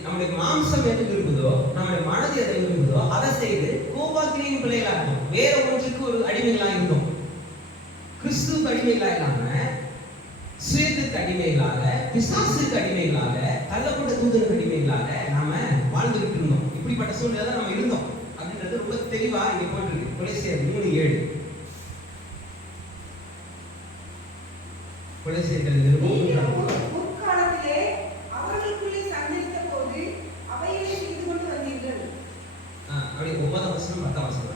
நம்முடைய மாம்சம் எது விரும்புதோ, நம்முடைய மனது எதை விரும்புதோ அதை செய்து கோபாக்கிரியின் பிள்ளைகளா இருக்கும். வேற ஒன்றுக்கு ஒரு அடிமைகளா இருந்தோம். கிறிஸ்துவுக்கு அடிமைகளா இல்லாம சுயத்துக்கு அடிமைகளாக, பிசாசுக்கு அடிமைகளாக, தள்ளப்பட்ட தூதனுக்கு அடிமைகளாக நாம வாழ்ந்துகிட்டு இருந்தோம். இப்படிப்பட்ட சூழ்நிலை தான் நம்ம இருந்தோம் அப்படின்றது ரொம்ப தெளிவா இங்க போட்டிருக்கு. கொலோசியர் 3:7. கொலோசியர்கள் முற்காலத்திலே அவர்களுக்குள்ளே சஞ்சரித்த போது அவைகளை செய்து கொண்டு வந்தீர்கள். அப்படி 9ஆம் வசனம் 10ஆம் வசனம்.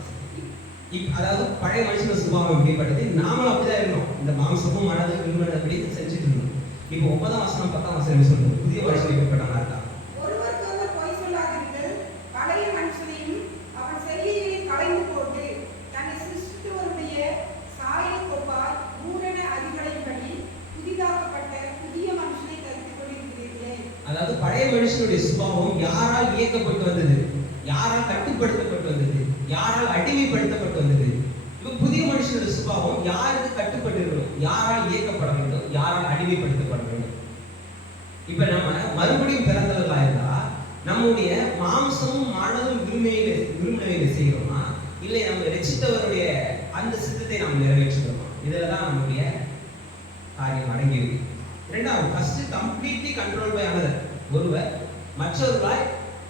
அதாவது பழைய மனுஷன சுபாவம் எப்படிப்பட்டது, நாமளும் அப்படிதான் இருந்தோம். இந்த மாம்சமும் மனது விரும்பினபடி செஞ்சுட்டு இருந்தோம். இப்போ 9ஆம் வசனம் 10ஆம் வசனம் சொல்றது புதிய மனுஷன் எப்படிப்பட்டவனா இருக்கா? ஒருவருக்கொருவர் பொய் சொல்லாதீர்கள், பழைய மனுஷனையும் அவன் செய்கையை களைந்து போட்டு தன்னை சிருஷ்டித்தவருடைய சாயல் கொப்பால் பூரண அதிபதியின்படி புதிதாக்கப்பட்ட புதிய மனுஷனை தரித்துக் கொண்டிருக்கிறீர்களே. அதாவது பழைய மனுஷனுடைய சுபாவம் யாரால் இயக்கப்பட்டு வந்தது, யாரால் கட்டுப்படுத்தப்பட்டு வந்தது, யாரால் அடிமைப்படுத்தப்பட்டு வந்தது. இப்ப புதிய மனுஷனுடைய சுபாவம் யாருக்கு கட்டுப்பட்டு இருக்கணும், யாரால் இயக்கப்பட வேண்டும், யாரால் அடிமைப்படுத்தப்பட வேண்டும். இப்ப நம்ம மறுபடியும் பிறந்தவர்களா இருந்தா நம்முடைய மாம்சமும் மனதும் விரும்பினவைகளை செய்கிறோமா, இல்லை நம்ம ரட்சித்தவருடைய அந்த சித்தத்தை நாம் நிறைவேற்றுகிறோமா? இதுலதான் நம்முடைய காரியம் அடங்கியிருக்கு. இரண்டாவது, first completely control by another. ஒருவர் மற்றவர்களால்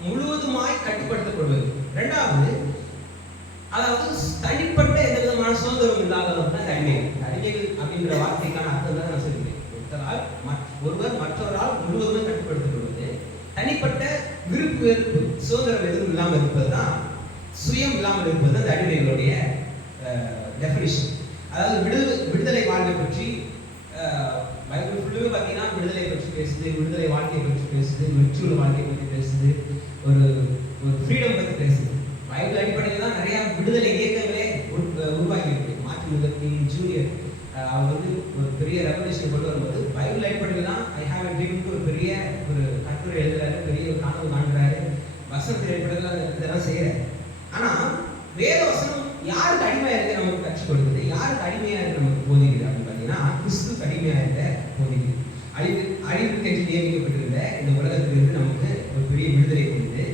முழுவதுமாய் கட்டுப்படுத்தப்படுவது. இரண்டாவது, அதாவது தனிப்பட்ட எந்த விதமான சுதந்திரம் இல்லாதவர்கள் தான் அடிமைகள் அப்படின்ற வார்த்தைக்கான அர்த்தம் தான் நான் சொல்லியிருக்கேன். ஒருவர் மற்றவரால் முழுவதுமே கட்டுப்படுத்தப்படுவது, தனிப்பட்ட விருப்பு வெறுப்பு சுதந்திரம் எதுவும் இல்லாமல் இருப்பது தான், சுயம் இல்லாமல் இருப்பது தான் அடிமைகளுடைய டெஃபினிஷன். அதாவது விடுதலை வாழ்க்கை பற்றி பைபிள் ஃபுல்லுமே பார்த்தீங்கன்னா விடுதலை பற்றி பேசுது, விடுதலை வாழ்க்கையை பற்றி பேசுது, வெற்றியுள்ள வாழ்க்கையை பற்றி பேசுது, ஒரு ஃப்ரீடம் பற்றி பேசுது. பைபிள் அடிப்படையில் தான் நிறைய விடுதலை இயக்கங்களே உருவாக்கி இருக்கு. மார்ட்டின் லூதர் கிங் ஜூனியர் அவர் வந்து ஒரு பெரிய ரெவல்யூஷன் கொண்டு வரும்போது பைபிள் அடிப்படையில் தான் ஐ ஹாவ் எ ட்ரீம்க்கு ஒரு பெரிய ஒரு கட்டுரை எழுதுறாரு, பெரிய ஒரு கனவு காண்கிறாரு, வசனத்தின் அடிப்படையில் இதெல்லாம் செய்யறாரு. ஆனா வேத வசனம் யாருக்கு அடிமையா இருக்க நமக்கு கற்றுக் கொடுக்குது, யாருக்கு அடிமையா இருக்க நமக்கு போதிக்குது அப்படின்னு பார்த்தீங்கன்னா கிறிஸ்துவுக்கு அடிமையா இருக்க போதிக்குது. அழிவுக்கு என்று நியமிக்கப்பட்டிருந்த இந்த உலகத்திலிருந்து நமக்கு ஒரு பெரிய விடுதலை கொடுத்து,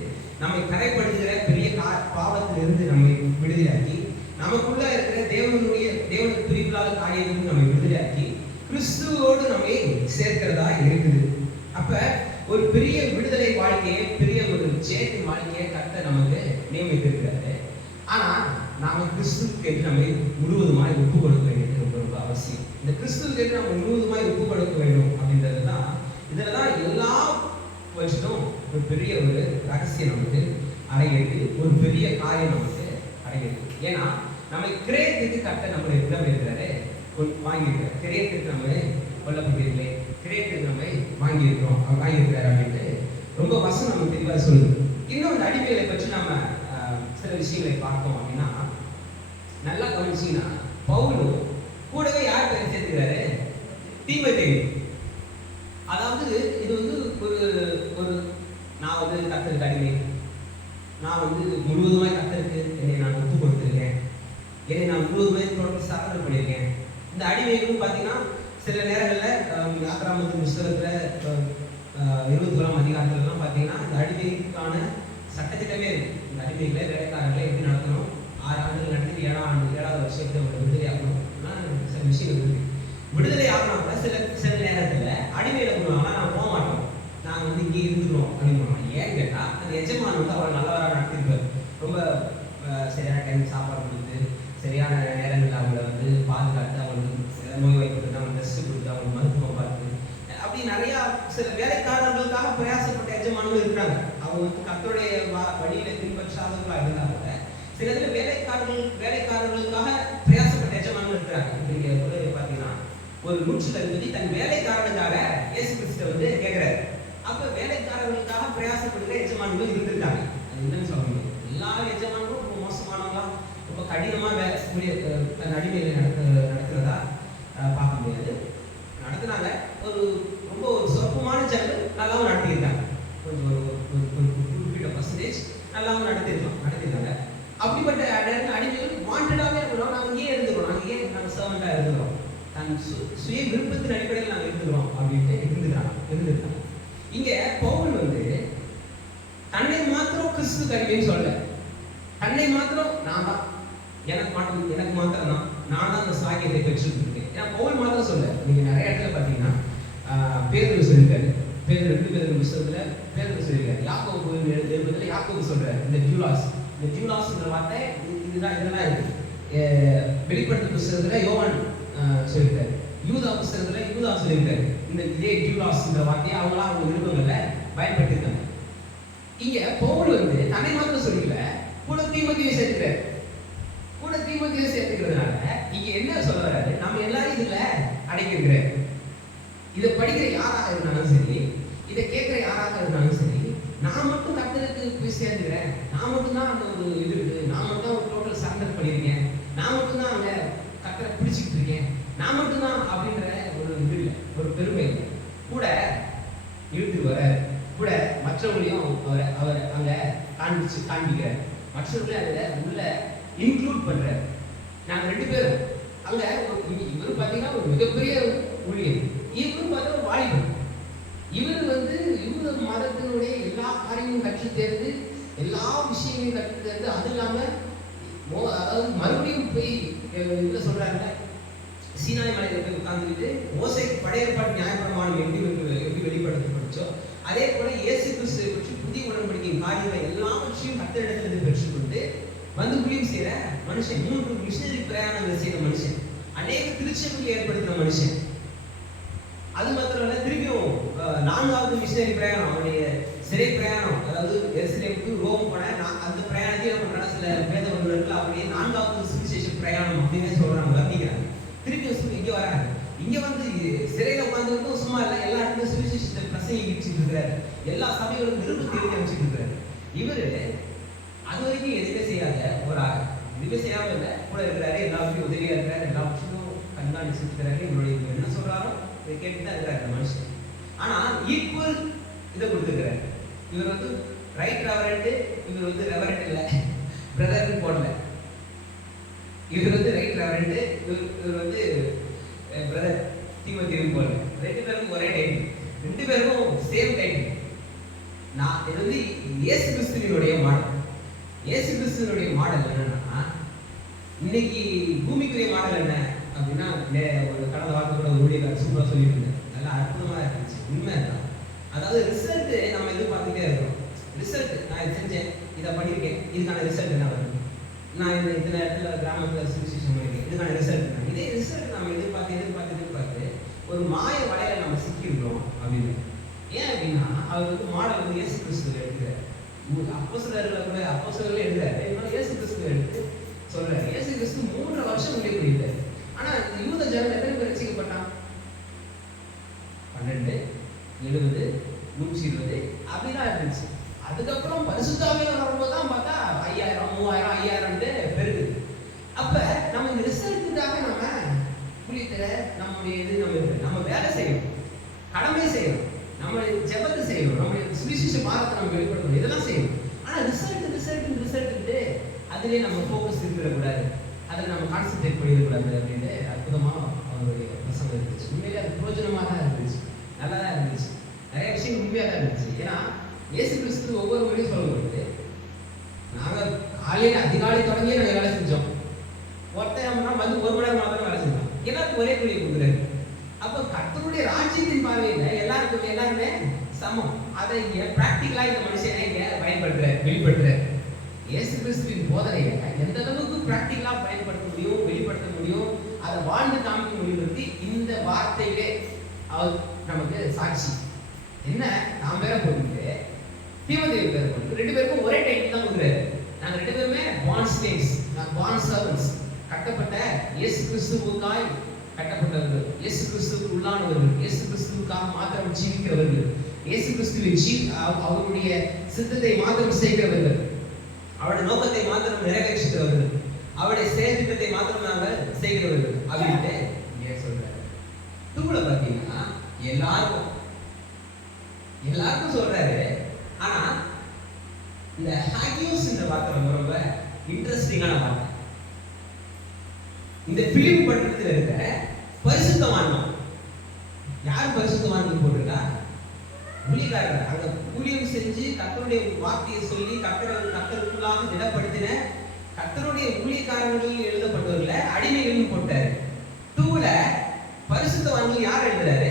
நம்மை கரைப்படுத்துகிற பெரிய பாவத்திலிருந்து நம்மை விடுதலையாக்கி, நமக்குள்ள இருக்கிற தேவனுக்கு பிரிப்பில்லாத காரியத்திலிருந்து நம்மை விடுதலையாக்கி கிறிஸ்துவோடு நம்மை சேர்க்கிறதா இருக்குது. அப்ப ஒரு பெரிய விடுதலை வாழ்க்கையை, பெரிய ஒரு ஜெயத்தின் வாழ்க்கையை கர்த்தர் நமக்கு நியமித்திருக்கிறாரு. ஆனா நாம கிறிஸ்துவுக்கு என்று நம்மை முழுவதுமாய் ஒப்பு கொடுக்க வேண்டியது ரொம்ப ரொம்ப அவசியம். இந்த கிறிஸ்துவுக்கு என்று நம்ம முழுவதுமாய் ஒப்பு கொடுக்க வேண்டும் அப்படின்றது தான், இதுலதான் எல்லா வருஷம் ஒரு பெரிய ஒரு ரகசியம் நமக்கு அடங்கியிருக்கு, ஒரு பெரிய காரியம் நமக்கு அடங்கியிருக்கு. ஏன்னா நம்ம கிரயத்துக்கு கர்த்தர் நம்மளை இடம் இருக்கிறாரு, வாங்கியிருக்கிறார். கிரயத்துக்கு நம்ம கொல்லப்பட்டிருக்கே, கிரயத்துக்கு நம்ம வாங்கியிருக்கிறார் அப்படின்ட்டு ரொம்ப வசனம் நம்ம தெளிவாக சொல்லுது. இன்னும் இந்த அடிமைகளை பற்றி நம்ம சில விஷயங்களை பார்த்தோம் அப்படின்னா, நல்லா கவனிச்சீங்கன்னா பவுல் கூடவே யார் பேர் சேர்த்துக்கிறாரு, தீமோத்தேயு. அதாவது இது வந்து ஒரு நான் வந்து கர்த்தருக்கு அடிமை, நான் வந்து முழுவதுமாய் கர்த்தருக்கு என்னை நான் ஒப்பு கொடுத்துருக்கேன், என்னை நான் முழுவதுமாய் தொடர்ந்து சாதனை பண்ணியிருக்கேன். இந்த அடிமைகளும் பார்த்தீங்கன்னா சில நேரங்களில் யாத்திராமத்தின் புஸ்தகத்தில் 21ஆம் அதிகாரத்துலலாம் பார்த்தீங்கன்னா இந்த அடிமைக்கான சட்டத்திட்டமே இருக்கு. இந்த அடிமைகளை வேலைக்காரர்களை எப்படி நடத்தணும், 6 ஆண்டுகள் நடத்தி 7வது வருஷத்தை அவங்க விடுதலை ஆகணும், சில விஷயங்கள் இருக்கு. விடுதலை ஆகணும் கூட சில நேரத்தில் அடிமையில பண்ணுவாங்கன்னா நான் போக மாட்டோம், நாங்கள் வந்து இங்கே இருந்துக்கிறோம் அப்படின்னு. ஏன்னு கேட்டால் அந்த எஜமான் வந்து அவள் நல்லவராக நடத்திருப்பார். ரொம்ப சரியான டைம் சாப்பாடு கொடுத்து, சரியான நேரங்களில் அவங்கள வந்து பாதுகாத்து, அவங்களுக்கு நோய் வாய்ப்பு அவங்க டெஸ்ட் கொடுத்து, அவங்க மருத்துவம் பார்த்து, அப்படி நிறையா சில வேலைக்காரர்களுக்காக பிரயாசப்பட்ட எஜமானும் இருக்கிறாங்க. அவங்க வந்து கர்த்தருடைய வழியில பின்பற்றாதவர்களாக இருந்தாங்க. சில இதில் வேலைக்காரர்களுக்காக பிரயாசப்பட்ட எஜமானும் இருக்கிறாங்க. இன்றைய உலகில் பார்த்தீங்கன்னா ஒரு 100 தன் வேலைக்காரனுக்காக இயேசு கிறிஸ்து வந்து கேட்கிறாரு. அப்ப வேலைக்காரர்களுக்காக பிரயாசப்படுகிற எஜமான்களும் இருந்திருக்காங்க. அது என்னன்னு சொல்ல முடியும். எல்லா எஜமான்களும் ரொம்ப மோசமானவங்களா, ரொம்ப கடினமா தன் அடிமைகளை நடத்துறதா பார்க்க முடியாது. நடத்தினாங்க. ரொம்ப ஒரு சொற்பமான ஜனங்கள் நல்லாவும் நடத்தியிருக்காங்க. கொஞ்சம் ஒரு குறிப்பிட்ட பர்சன்டேஜ் நல்லாவும் நடத்திருக்காங்க. அப்படிப்பட்ட அடிமைகள் வாண்டடாகவே இருக்கிறோம், நாங்கள் இங்கேயே இருந்துக்கிறோம், நாங்கள் சர்வெண்டாக இருந்துக்கிறோம், தன் சுய விருப்பத்தின் அடிப்படையில் நாங்கள் இருந்துக்கிறோம் அப்படின்ட்டு இருந்துருக்காங்க. இங்க பவுல் வந்து தன்னை மாத்திரம் கிறிஸ்துவுக்கு அடிமைன்னு சொல்லல. தன்னை மாத்திரம் நான் தான், எனக்கு மாத்திரம் நான் தான் அந்த சாகியத்தை பெற்றிருக்கேன். ஏன்னா பவுல் மாத்திரம் சொல்ல, நீங்க நிறைய இடத்துல பார்த்தீங்கன்னா பேதுரு சொல்லியிருக்காரு. 2 பேதுரு புத்தகத்துல யாக்கோபு எழுதுறதுல யாக்கோபு சொல்றாரு இந்த டியூலாஸ்ங்கிற வார்த்தை இதுதான் இதெல்லாம் இருக்கு. வெளிப்படுத்தும் புஸ்தகத்துல யோவான் சொல்லியிருக்காரு, யூதா புஸ்தகத்துல யூதா சொல்லியிருக்காரு. இந்த இதே டியூலாஸ்ங்கிற வார்த்தையை அவங்க விருப்பங்கள்ல பயன்படுத்திருக்காங்க. இங்க பவுல் தன்னை மாத்திரம் சொல்லிக்கல, கூட தீமோத்தேயுவை சேர்த்துக்கிறார். கூட தீமோத்தேயுவை சேர்த்துக்கிறதுனால இங்க என்ன சொல்ல வர்றாரு, நம்ம எல்லாரும் இதுல அடைக்கிறார். இதை படிக்கிற யாராக இருந்தாலும் சரி, இதை கேட்கிற யாராக இருந்தாலும் சரி, நான் மட்டும் கர்த்தருக்கு போய் சேர்ந்துக்கிறேன், நான் மட்டும் தான் அந்த ஒரு இது இருக்கு, நான் மட்டும் தான் ஒரு டோட்டல் சரண்டர் பண்ணியிருக்கேன், நான் மட்டும் தான் அங்க கர்த்தரை பிடிச்சிக்கிட்டு இருக்கேன், நான் மட்டும் தான் அப்படின்ற ஒரு இது இல்லை, ஒரு பெருமை இல்லை. கூட இழுத்து வர கூட மற்றவங்களையும் அவர் அங்க காண்பிக்கிறார். மற்றவர்களையும் அதில் உள்ள இன்க்ளூட் பண்றாரு. நாங்கள் 2 பேரும் அங்க இவர் பார்த்தீங்கன்னா ஒரு மிகப்பெரிய ஊழியர், இவரும் பார்த்தா ஒரு வாலிபர். இவர் யூத மதத்தினுடைய எல்லா காரியங்களும் கற்று தேர்ந்து, எல்லா விஷயங்களையும் கற்று தேர்ந்து, அது இல்லாம அதாவது மறுபடியும் போய் இதுல சொல்றாங்க, சீனாய் மலையில போய் உட்கார்ந்துக்கிட்டு மோசே பழைய ஏற்பாடு நியாயப்பிரமாணம் எப்படி வெளிப்படுத்தப்பட்டுச்சோ அதே போல இயேசு கிறிஸ்துவை பற்றி புதிய உடன்படிக்கையின் காரியங்களை எல்லாவற்றையும் கர்த்தரிடத்திலிருந்து பெற்றுக்கொண்டு வந்து ஊழியம் செய்யற மனுஷன், 3 மிஷனரி பிரயாணங்களை செய்த மனுஷன், அநேக திருச்சபைகளை ஏற்படுத்தின மனுஷன். அது மாத்திரம் இல்ல, திரும்பியும் 4வது மிஷனரி பிரயாணம், அவருடைய சிறை பிரயாணம், அதாவது எருசலேமுக்கு ரோம் போன அந்த பிரயாணத்தையும் என்ன பண்றாங்க சில வேத வல்லுநர்கள் அவருடைய 4வது சுவிசேஷ பிரயாணம் அப்படின்னு சொல்றாங்க, வர்ணிக்கிறாங்க. திருப்பி இங்க வராங்க. இங்க சிறையில உட்கார்ந்து சும்மா இல்ல, எல்லா இடத்துல சுவிசேஷத்தை பிரசங்கிட்டு இருக்கிறாரு, எல்லா சபைகளுக்கும் நிருபத்தை எழுதி அமைச்சிட்டு இருக்கிறாரு. இவரு அது வரைக்கும் எதுவுமே செய்யாத ஒரு எதுவுமே செய்யாம இல்லை, கூட இருக்கிறாரு, எல்லாருக்கும் உதவியா இருக்கிறாரு, எல்லா விஷயமும் கண்காணிச்சு இருக்கிறாரு. இவருடைய என்ன சொல்றாரோ இதை கேட்டுதான் இருக்கிறாரு மனுஷன். ஆனா ஈக்குவல் இதை கொடுத்துருக்கிறாரு. இவர் ரைட் ரெவரண்ட், இவர் ரெவரண்ட் இல்லை, பிரதர்னு போடல. இவர் ரைட் ரெவரண்ட், இவர் பிரதர் தீமோத்தேயுன்னு போடல. 2 பேருக்கும் ஒரே டைட்டில், 2 பேருக்கும் சேம் டைட்டில். நான் இது இயேசு கிறிஸ்துவினுடைய மாடல். இயேசு கிறிஸ்துவினுடைய மாடல் என்னன்னா, இன்னைக்கு பூமிக்குரிய மாடல் என்ன அப்படின்னா, ஒரு கடந்த வாரத்தை கூட ஒரு ஊழியர் சூப்பராக சொல்லிட்டு இருந்தேன், நல்லா அற்புதமா இருந்துச்சு. உண்மை தான். அதாவது ரிசல்ட் நம்ம எதிர்பார்த்துட்டே இருக்கிறோம். ரிசல்ட் நான் இதை செஞ்சேன், இதை பண்ணியிருக்கேன், இதுக்கான ரிசல்ட் என்ன வரும், நான் இந்த இடத்துல கிராமத்தில் சுவிசேஷம் பண்ணியிருக்கேன், இதுக்கான ரிசல்ட் என்ன. இதே ரிசல்ட் நம்ம எதிர்பார்த்து ஒரு மாய வலையில நம்ம சிக்கியிருக்கிறோம் அப்படின்னு. ஏன் அப்படின்னா அவர் மாடல் இயேசு கிறிஸ்துவை எடுக்கிறார். அப்போஸ்தலர்களை கூட அப்போஸ்தலர்களே எடுக்கிறாரு, இயேசு கிறிஸ்துவை எடுத்து சொல்றாரு. இயேசு கிறிஸ்து 3 வருஷம் ஊழியம் பண்ணியிருக்காரு. ஆனா இந்த யூத ஜனங்கள் எத்தனை பேர் ரட்சிக்கப்பட்டான்? 12, 70, 120 அப்படிதான் இருந்துச்சு. அதுக்கப்புறம் பரிசுத்தாவியானவர் வரும்போது தான் பார்த்தா 5000, 3000, 5000 பெருகுது. அப்ப நம்ம இந்த ரிசல்ட்டுக்காக நம்ம புளித்தர நம்முடைய நம்ம வேலை செய்யணும், கடமை செய்யணும், நம்ம ஜெபத்தை செய்யணும், நம்முடைய சுவிசேஷ பாரத்தை நம்ம வெளிப்படுத்தணும், இதெல்லாம் செய்யணும். ஆனா ரிசல்ட் அதுலேயே நம்ம ஃபோக்கஸ் இருக்கக்கூடாது, அதில் நம்ம கான்சென்ட்ரேட் பண்ணிடக்கூடாது அப்படின்னு அற்புதமாக அவங்களுடைய பிரசங்கம் இருந்துச்சு. உண்மையிலே அது பிரயோஜனமாக தான் இருந்துச்சு, நல்லா தான் இருந்துச்சு, நிறைய விஷயம் உண்மையாக தான் இருந்துச்சு. ஏன்னா இயேசு கிறிஸ்து ஒவ்வொரு முறையும் சொல்லும்போது, நாங்கள் காலையில் அதிகாலை தொடங்கியே நாங்கள் வேலை செஞ்சோம், ஒருத்தர் வந்து 1 மணி நேரம் மாத்திரம் வேலை செஞ்சோம், எல்லாருக்கும் ஒரே கூலி கொடுக்குறாரு. அப்போ கர்த்தருடைய ராஜ்யத்தின் பார்வையில் எல்லாருமே சமம். அதை இங்கே பிராக்டிக்கலாக இந்த மனுஷனை இங்கே வெளிப்படுத்துறாரு. இயேசு கிறிஸ்துவின் போதனையை எந்த அளவுக்கு பிராக்டிக்கலாக பயன்படுத்த முடியும், வெளிப்படுத்த முடியும், அதை வாழ்ந்து காமிக்க முடியும்ன்றது இந்த வார்த்தையிலே அவர் நமக்கு சாட்சி. என்ன நாம் பேரை போட்டு தீமோத்தேயு பேரை போட்டு 2 பேருக்கும் ஒரே டைட்டில் தான் கொடுக்குறாரு. நாங்கள் 2 பேருமே பாண்ட் ஸ்லேவ்ஸ், பாண்ட் சர்வன்ட்ஸ், கட்டப்பட்ட இயேசு கிறிஸ்துவுக்காய் கட்டப்பட்டவர்கள், இயேசு கிறிஸ்துவுக்கு உள்ளானவர்கள், இயேசு கிறிஸ்துவுக்காக மாத்திரம் ஜீவிக்கிறவர்கள், இயேசு கிறிஸ்துவின் அவருடைய சித்தத்தை மாத்திரம் செய்கிறவர்கள், அவருடைய நோக்கத்தை மாத்திரம் நிறைவேற்றுகிறவர்கள், அவருடைய செயல்திட்டத்தை மாத்திரம் நாங்கள் செய்கிறவர்கள் அப்படின்ட்டு இங்கே சொல்றாரு. தூளை பார்த்தீங்கன்னா எல்லாருக்கும் சொல்றாரு. ஆனா இந்த ஹாகியோஸ் இந்த வார்த்தை ரொம்ப இன்ட்ரெஸ்டிங்கான வார்த்தை. இந்த பிலிப் பட்டணத்தில் இருக்க பரிசுத்தவான், யார் பரிசுத்தவான் போட்டிருக்கா? ஊழியக்காரர். அங்க ஊழியம் செஞ்சு கர்த்தருடைய வார்த்தையை சொல்லி கர்த்தருக்குள்ளாக திடப்படுத்தின கர்த்தருடைய ஊழியக்காரர்கள் எழுதப்பட்டவர்கள அடிமைகள் போட்டாரு. தூள பரிசுத்தவான்கள் யார் எழுதுறாரு?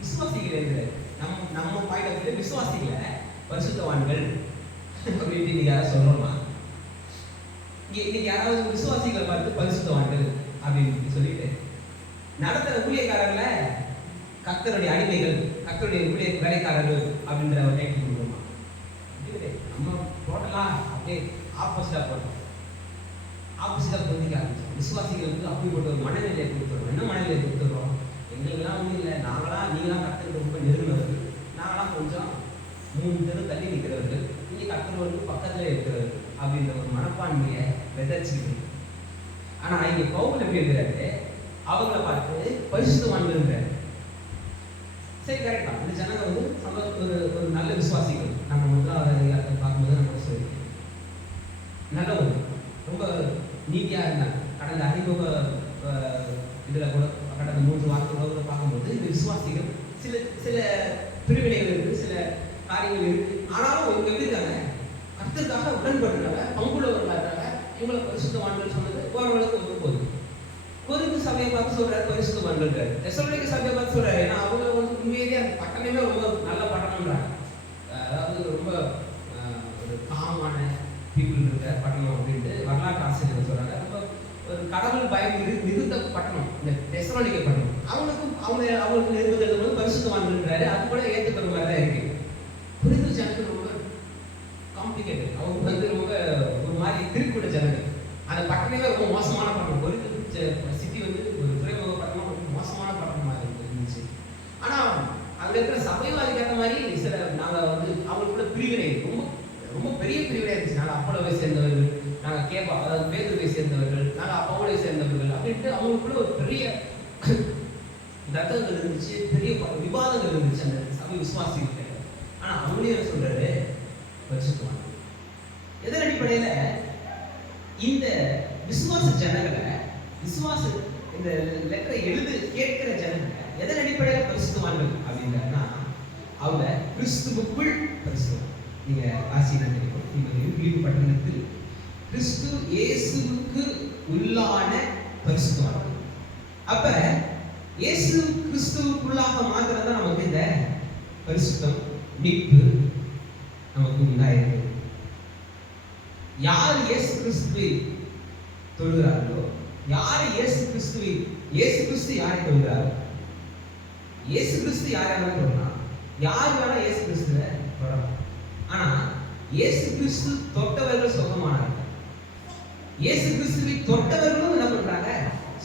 விசுவாசிகள் எழுதுறாரு. நம்ம பாயிண்ட் ஆஃப் ஆகிட்டு விசுவாசிகளை பரிசுத்தவான்கள் அப்படின்னு இன்னைக்கு யாராவது சொல்றோமா? இன்னைக்கு யாராவது விசுவாசிகளை பார்த்து பரிசுத்தவான்கள் அப்படின்னு சொல்லிட்டு நடத்துற ஊழியக்காரர்களை கர்த்தருடைய அடிமைகள், கர்த்தருடைய ஊழிய வேலைக்காரர்கள் அப்படின்ற ஒரு டைட்டில் கொடுக்குறோமா? நம்ம டோட்டலா அப்படியே ஆப்போசிட்டா போட்டோம். ஆப்போசிட்டா பொருந்திக்க ஆரம்பிச்சோம். விசுவாசிகளுக்கு அப்படிப்பட்ட ஒரு மனநிலையை கொடுத்துருவோம். என்ன மனநிலையை கொடுத்துருவோம்? எங்களுக்கெல்லாம் ஒன்றும் இல்லை, நீங்களாம் கர்த்தருக்கு ரொம்ப நெருங்கினவர்கள், நாங்களாம் கொஞ்சம் 3 தெரு தள்ளி நிற்கிறவர்கள், நீங்க கர்த்தருக்கு பக்கத்துல இருக்கிறவர்கள் அப்படின்ற ஒரு மனப்பான்மையை விதைச்சிருக்கு. ஆனா இங்க பவுல் எப்படி இருக்கிறாரு? அவங்களை பார்த்து பரிசுத்தவான்கள். சரி, கரெக்டா? இந்த ஜனங்க ஒரு நல்ல விசுவாசிகள். நம்ம முதலாவது பார்க்கும்போது நம்ம சொல்லி நல்லவங்க, ரொம்ப நீதியா இருந்தாங்க. கடந்த அறிமுக இதுல கூட கடந்த 3 வாரங்களோட கூட பார்க்கும்போது இந்த விசுவாசிகள் சில பிரிவினைகள் இருக்கு, சில காரியங்கள் இருக்கு. ஆனாலும் இவங்க எப்படி இருக்காங்க? கர்த்தருக்காக உடன்படுறாங்க, பங்குள்ளவர்களாக இருக்காங்க. இவங்களை பரிசுத்தவான்கள் சொன்னது ஓரளவுக்கு ஒன்று போகுது. கொரிந்து சபையை பார்த்து சொல்றாரு பரிசுத்தவான்கள். தெசலோனிக்கே சபையை பார்த்து சொல்றாரு. ஏன்னா அவங்க உண்மையிலேயே அந்த பட்டணமே ரொம்ப நல்ல பட்டணம்ன்றாங்க. அதாவது ரொம்ப ஒரு காமான பீப்புள் இருக்கிற பட்டணம் அப்படின்ட்டு வரலாற்று ஆசிரியர் சொல்றாங்க. ரொம்ப ஒரு கடவுள் பயம் மிகுந்த பட்டணம் இந்த தெசலோனிக்கே பட்டணம். அவங்களுக்கு நிறுவனத்தில் வந்து பரிசுத்தவான்கள்ன்றாரு. அது கூட ஏற்றுக்கிற மாதிரி தான் இருக்கு. புரிந்து ஜனங்கள் ரொம்ப காம்ப்ளிகேட்டட். அவங்க வந்து ரொம்ப ஒரு மாதிரி திருக்கூட ஜனங்கள். அந்த பட்டணமே ரொம்ப மோசமான பட்டணம். ஒரு சிட்டி வந்து ஒரு துறைமுக பட்டணம், ரொம்ப மோசமான பட்டணமாக இருந்துச்சு. ஆனா அங்க இருக்கிற சபையும் அதுக்கேற்ற மாதிரி சில நாங்கள் வந்து அவங்களுக்குள்ள பிரிவினை ரொம்ப ரொம்ப பெரிய பிரிவினை இருந்துச்சு. நாங்கள் அப்போலோவை சேர்ந்தவர்கள், நாங்கள் கேபா அதாவது பேதுருவை சேர்ந்தவர்கள், நாங்கள் அப்போலோவை சேர்ந்தவர்கள் அப்படின்ட்டு அவங்களுக்குள்ள ஒரு பெரிய தர்க்கங்கள் இருந்துச்சு, பெரிய விவாதங்கள் இருந்துச்சு அந்த சபை விசுவாசிகள். ஆனா அவங்களே என்ன சொல்றாரு? பரிசுத்தவான்கள். எதன் அடிப்படையில இந்த விசுவாச ஜனங்களை, இந்த லெட்டரை கேட்கிற ஜனங்களை எதன் அடிப்படையில பரிசுத்தவான்கள் அப்படின்னா அவங்க கிறிஸ்துவுக்குள் பரிசுத்தவான். நீங்க ஆசீர்வாதம் தெரியும். நீங்க பிலிப்பி பட்டணத்தில் கிறிஸ்து இயேசுவுக்கு உள்ளான பரிசுத்தவான்கள். அப்ப இயேசு கிறிஸ்துவுக்குள்ளாக மாத்திரம் தான் நமக்கு இந்த பரிசுத்தம் மீட்பு நமக்கு உண்டாயிருக்கு. யார் இயேசு கிறிஸ்துவை தொழுகிறார்களோ, யார் இயேசு கிறிஸ்து யாரை தொழுகிறாரோ, இயேசு கிறிஸ்து யாராலும் தொழலாம், யார் வேணா இயேசு கிறிஸ்துவை தொடரலாம். ஆனா இயேசு கிறிஸ்து தொட்டவர்கள் சுகமானார்கள். இயேசு கிறிஸ்துவை தொட்டவர்களும் என்ன பண்றாங்க?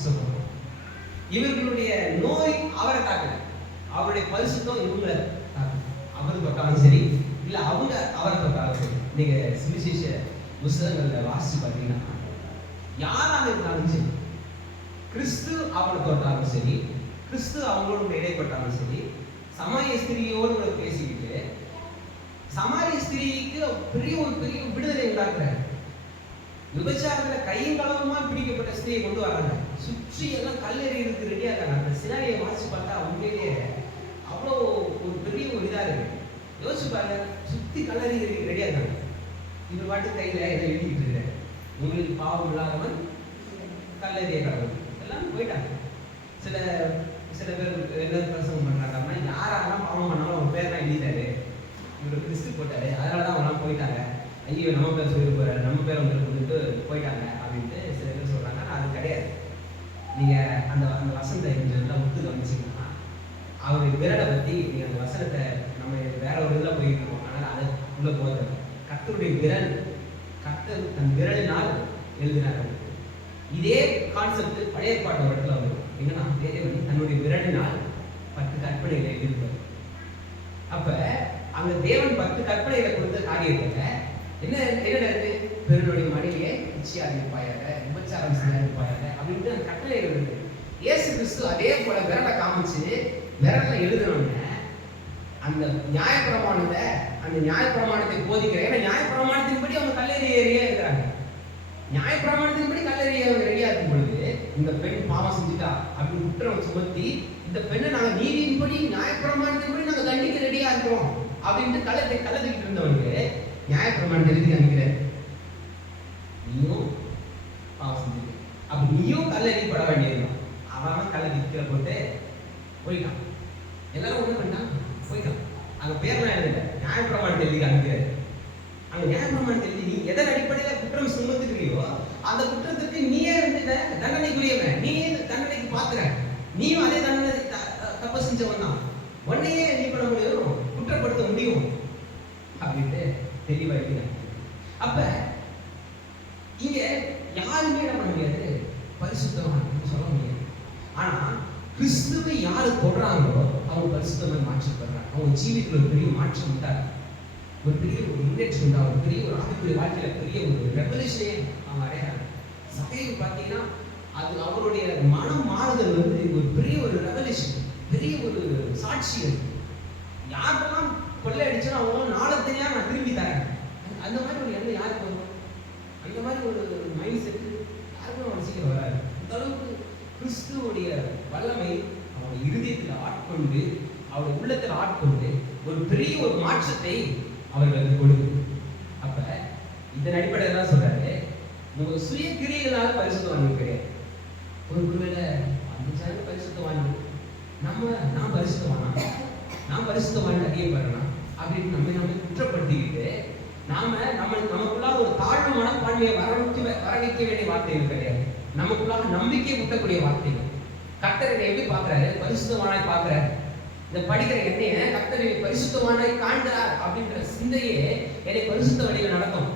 சுகம். இவர்களுடைய நோய் அவரை தாக்கல, அவருடைய பரிசுத்தம் இவங்களை தாக்கல. அவர் தொட்டாலும் சரி, இல்ல அவங்க அவரை தொட்டாலும் சரி. நீங்க சுவிசேஷ புத்தகங்கள்ல வாசிச்சு பார்த்தீங்கன்னா யாராக இருந்தாலும் சரி, கிறிஸ்து அவங்களை தொட்டாலும் சரி, கிறிஸ்து அவங்களோட இடைப்பட்டாலும் சரி, சமாரிய ஸ்திரியோடு பேசிக்கிட்டு சமாரிய ஸ்திரீக்கு பெரிய விடுதலை உண்டாக்குறாரு. விபச்சாரத்துல கையும் களவுமா பிடிக்கப்பட்ட ஸ்திரியை கொண்டு வராங்க. சுற்றி எல்லாம் கல்லெறியதுக்கு ரெடியா இருக்காங்க. அந்த சினாரியை வாசிச்சு பார்த்தா உண்மையிலேயே அவ்வளோ ஒரு பெரிய ஒரு இதா இருக்கு. யோசிச்சு பாருங்க, சுத்தி கல்லெறிய ரெடியா இருக்காங்க. இவர் பாட்டு கையில இதை எழுதிக்கிட்டு இருக்காரு. உங்களுக்கு பாவம் இல்லாதவன் கல்லெறிய கடவுள். எல்லாம் போயிட்டாங்க. சில பேர் என்ன பிரசங்கம் பண்றாங்கன்னா, யாரெல்லாம் பாவம் பண்ணாலும் அவங்க பேர் தான் எழுதிட்டாரு, இவர் லிஸ்ட் போட்டாரு, அதனாலதான் அவங்க போயிட்டாங்க. ஐயோ நம்ம பேர் சொல்லி போறாரு, நம்ம பேர் உங்களுக்கு வந்துட்டு போயிட்டாங்க அப்படின்ட்டு சில பேர் சொல்றாங்க. அது கிடையாது. நீங்க அந்த வசனத்தை கொஞ்சம் முத்து கவனிச்சிங்கன்னா, அவருடைய விரலை பத்தி நீங்க அந்த வசனத்தை நம்ம வேற ஒரு இதுல போயிட்டு இருக்கோம். ஆனால் அதை உள்ள போகிறது கர்த்தருடைய விரல், கர்த்தர் தன் விரலினால் எழுதினார். இதே கான்செப்ட் பழைய பாட்டு இடத்துல வரும். என்னன்னா, தேவன் தன்னுடைய விரலினால் 10 கற்பனைகளை எழுதியிருப்பார். அப்ப அங்க தேவன் 10 கற்பனைகளை கொடுத்த காரியத்துல என்ன இருக்கு? பெருனுடைய மனைவியை இச்சையாக இருப்பாயாக, விபச்சாரம் செய்ய இருப்பாயாக அப்படின்ட்டு அந்த கட்டளைகள் இருக்கு. இயேசு கிறிஸ்து அதே போல விரலை காமிச்சு விரலை எழுதுனோம்னா அந்த நியாயப்பிரமாணத்தை போதிக்கிறேன். ஏன்னா நியாயப்பிரமாணத்தின்படி அவங்க கல்லெறியா இருக்கிறாங்க. நியாயப்பிரமாணத்தின்படி கல்லெறிய ரெடியா இருக்கும் பொழுது இந்த பெண் பாவம் செஞ்சுட்டா அப்படின்னு குற்றம் சுமத்தி இந்த பெண்ணை நாங்க நீதியின்படி நியாயப்பிரமாணத்தின்படி நாங்க தண்டிக்க ரெடியா இருக்கிறோம் அப்படின்ட்டு கலந்துக்கிட்டு இருந்தவனுக்கு நியாயப்பிரமாணத்தை எழுதி காமிக்கிறேன். நீயும் பாவம் செஞ்சுக்க, அப்ப நீயும் கல்லெறிப்பட வேண்டியதுதான். அவன் கல்லை விற்கிற போட்டு போயிட்டான். எல்லாரும் ஒண்ணு பண்ணான், போயிட்டான். அங்க பேர்லாம் எல்லாம் எழுதல, நியாயப்பிரமாணத்தை எழுதி காமிக்கிறாரு. அங்க நியாயப்பிரமாணத்தை எழுதி நீ எதன் அடிப்படையில குற்றம் சுமத்துக்கிறியோ அந்த குற்றத்துக்கு நீயே வந்து தண்டனைக்குரியவன், நீயே தண்டனைக்கு பாக்குற, நீயும் அதே தண்டனை தப்பு செஞ்சவன் தான், உன்னையே நீ பண்ண முடியும், குற்றப்படுத்த முடியும் அப்படின்ட்டு தெளிவா எழுதினாங்க. அப்ப இங்க யாருமே என்ன பண்ண முடியாது, பரிசுத்தவான் சொல்ல முடியாது. ஆனா கிறிஸ்துவை யாரு தொடறாங்களோ அவங்க பரிசுத்தவான் மாற்றப்படுறாங்க. அவங்க ஜீவிதத்துல ஒரு பெரிய மாற்றம் உண்டாரு, ஒரு பெரிய ஒரு முன்னேற்றம் உண்டா, ஒரு பெரிய ஒரு ஆவிக்குரிய வாழ்க்கையில பெரிய ஒரு ரெவல்யூஷனே அவங்க அடையாங்க. சகைவு பார்த்தீங்கன்னா அது அவருடைய மனம் மாறுதல் வந்து ஒரு பெரிய ஒரு ரெவல்யூஷன், பெரிய ஒரு சாட்சிகள். யாருக்கெல்லாம் கொள்ளை அடிச்சா அவங்களும் நாளத்தையா நான் திரும்பி தரேன், அந்த மாதிரி ஒரு எண்ணம் யாருக்கு வரும்? அந்த மாதிரி ஒரு மைண்ட் செட் யாருக்கும் அவன் சீக்கிரம் வராது. அந்த அளவுக்கு கிறிஸ்துவோடைய வல்லமை அவனுடைய இருதயத்தில் ஆட்கொண்டு அவருடைய உள்ளத்தில் ஆட்கொண்டு ஒரு பெரிய ஒரு மாற்றத்தை அவர்களுக்கு கொடுக்குது. அப்ப இதன் அடிப்படையில் தான் சொல்றாரு, உங்க சுய கிரியைகளால பரிசுத்தவான்கள் கிடையாது. ஒருவேளை அந்த சேனல் பரிசுத்தவான் நான் பரிசுத்தவானா, நான் பரிசுத்தவான் அறியப்படுறேன் அப்படின்னு நம்ம குற்றப்படுத்திக்கிட்டு நமக்குள்ளாக ஒரு தாழ்வு மனப்பான்மையை வர வைக்க வேண்டிய வார்த்தைகள் கிடையாது. நமக்குள்ளாக நம்பிக்கை ஊட்டக்கூடிய வார்த்தைகள். கர்த்தரை எப்படி பார்க்கிறாரு? பரிசுத்தவானாய் பார்க்கிறாரு. இந்த படிக்கிற என்னைய கர்த்தரை பரிசுத்தவானாய் காண்கிறார் அப்படின்ற சிந்தையே என்னை பரிசுத்த வழியில் நடக்கும்.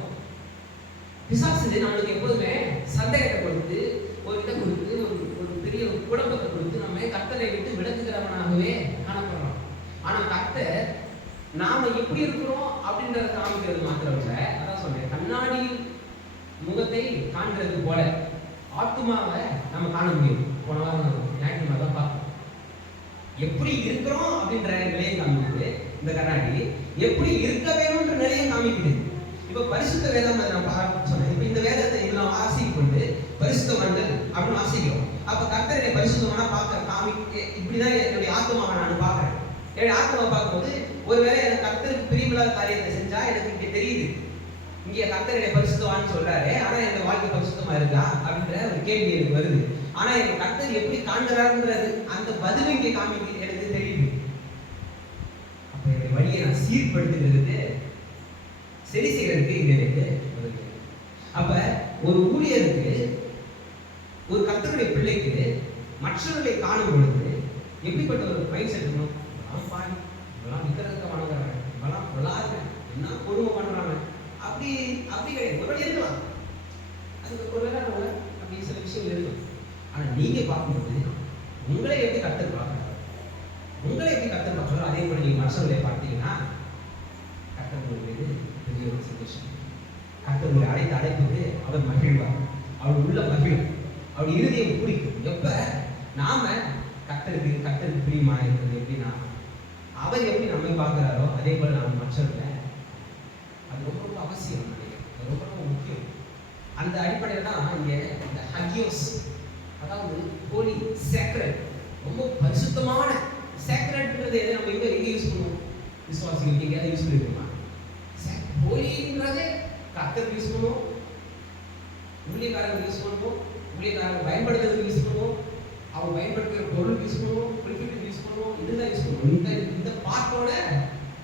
பிசாசு நம்மளுக்கு எப்போதுமே சந்தேகத்தை கொடுத்து, ஒரு இதை கொடுத்து, ஒரு பெரிய குழப்பத்தை கொடுத்து நம்ம கர்த்தரை விட்டு விலகுகிறவனாகவே காணப்படுறோம். ஆனா கர்த்தர் நாம எப்படி இருக்கிறோம் அப்படின்றத காமிக்கிறது மாத்திரம் இல்லை. அதான் சொல்றேன், கண்ணாடியில் முகத்தை காண்கிறது போல ஆத்துமாவை நம்ம காண முடியும். போன வாரம் ஞாயிற்றுக்கிழமை தான் பார்ப்போம். எப்படி இருக்கிறோம் அப்படின்ற நிலையை காமிக்குது இந்த கண்ணாடி, எப்படி இருக்க வேணும்ன்ற நிலையை காமிக்குது. இப்ப பரிசுத்த வேதம் நான் சொன்னேன். இப்ப இந்த வேதத்தை இதெல்லாம் வாசிக்கொண்டு பரிசுத்தவான்கள் அப்படின்னு வாசிக்கிறோம். அப்ப கர்த்தரை பரிசுத்தமானா பார்க்க இப்படிதான் என்னுடைய ஆத்மாவை நான் பார்க்கிறேன். என்னுடைய ஆத்மாவை பார்க்கும்போது ஒருவேளை எனக்கு கர்த்தருக்கு பிரியமில்லாத காரியத்தை செஞ்சா எனக்கு இங்க தெரியுது, இங்க கர்த்தரை பரிசுத்தவான்னு சொல்றாரு, ஆனா என் வாழ்க்கை பரிசுத்தமா இருக்கா அப்படின்ற ஒரு கேள்வி எனக்கு வருது. ஆனா என் கர்த்தர் எப்படி காண்கிறாருன்றது அந்த பதில் இங்கே காமிக்க எனக்கு தெரியுது. அப்ப என்னுடைய வழியை நான் சீர்படுத்துகிறது, சரி செய்யறதுக்கு இங்க எனக்கு உதவி. அப்ப ஒரு ஊழியருக்கு, ஒரு கர்த்தருடைய பிள்ளைக்கு மற்றவர்களை காணும் பொழுது எப்படிப்பட்ட ஒரு மைண்ட் செட் இருக்கணும்? பாடி இவெல்லாம் விக்கிறதுக்கு வணங்குறாங்க, இவெல்லாம் விளாடுறேன், என்ன கொடுமை பண்றாங்க, அப்படி கிடையாது. ஒருவேளை இருக்கலாம், அது ஒருவேளை அப்படி சில விஷயங்கள் இருக்கும். ஆனா நீங்க பார்க்கும்போது உங்களை எப்படி கர்த்தர் பார்க்கறாரு, உங்களை எப்படி கர்த்தர் பார்க்கறாரோ அதே போல நீங்க மற்றவர்களை பார்த்தீங்கன்னா கர்த்தர் மீது பெரிய ஒரு சந்தோஷம். கர்த்தருடைய அழைத்த அழைப்புக்கு அவர் மகிழ்வார், அவர் உள்ள மகிழும், அவர் இருதயம் பிடிக்கும். எப்ப நாம கர்த்தருக்கு பிரியமா இருக்கிறது எப்படின்னா, அவர் எப்படி நம்மை பார்க்கிறாரோ அதே போல நாம் மற்றவர்களை, அது ரொம்ப ரொம்ப அவசியம், ரொம்ப ரொம்ப முக்கியம். அந்த அடிப்படையில் தான் இங்க இந்த ஹகியோஸ், அதாவது ஹோலி சேக்ரெட், ரொம்ப பரிசுத்தமான சேக்ரெட்ன்றது எதை நம்ம எங்க யூஸ் பண்ணுவோம்? விசுவாசிகள் எங்கேயாவது யூஸ் பண்ணிருக்கோமா? ஹோலின்றதே கர்த்தருக்கு யூஸ் பண்ணுவோம், ஊழியக்காரங்க யூஸ் பண்ணுவோம், ஊழியக்காரங்க பயன்படுத்துறதுக்கு யூஸ் பண்ணுவோம், அவங்க பயன்படுத்துகிற பொருள் யூஸ் பண்ணுவோம், குறிப்பிட்டு யூஸ் பண்ணுவோம், இதுதான் யூஸ் பண்ணுவோம். இந்த பாட்டோட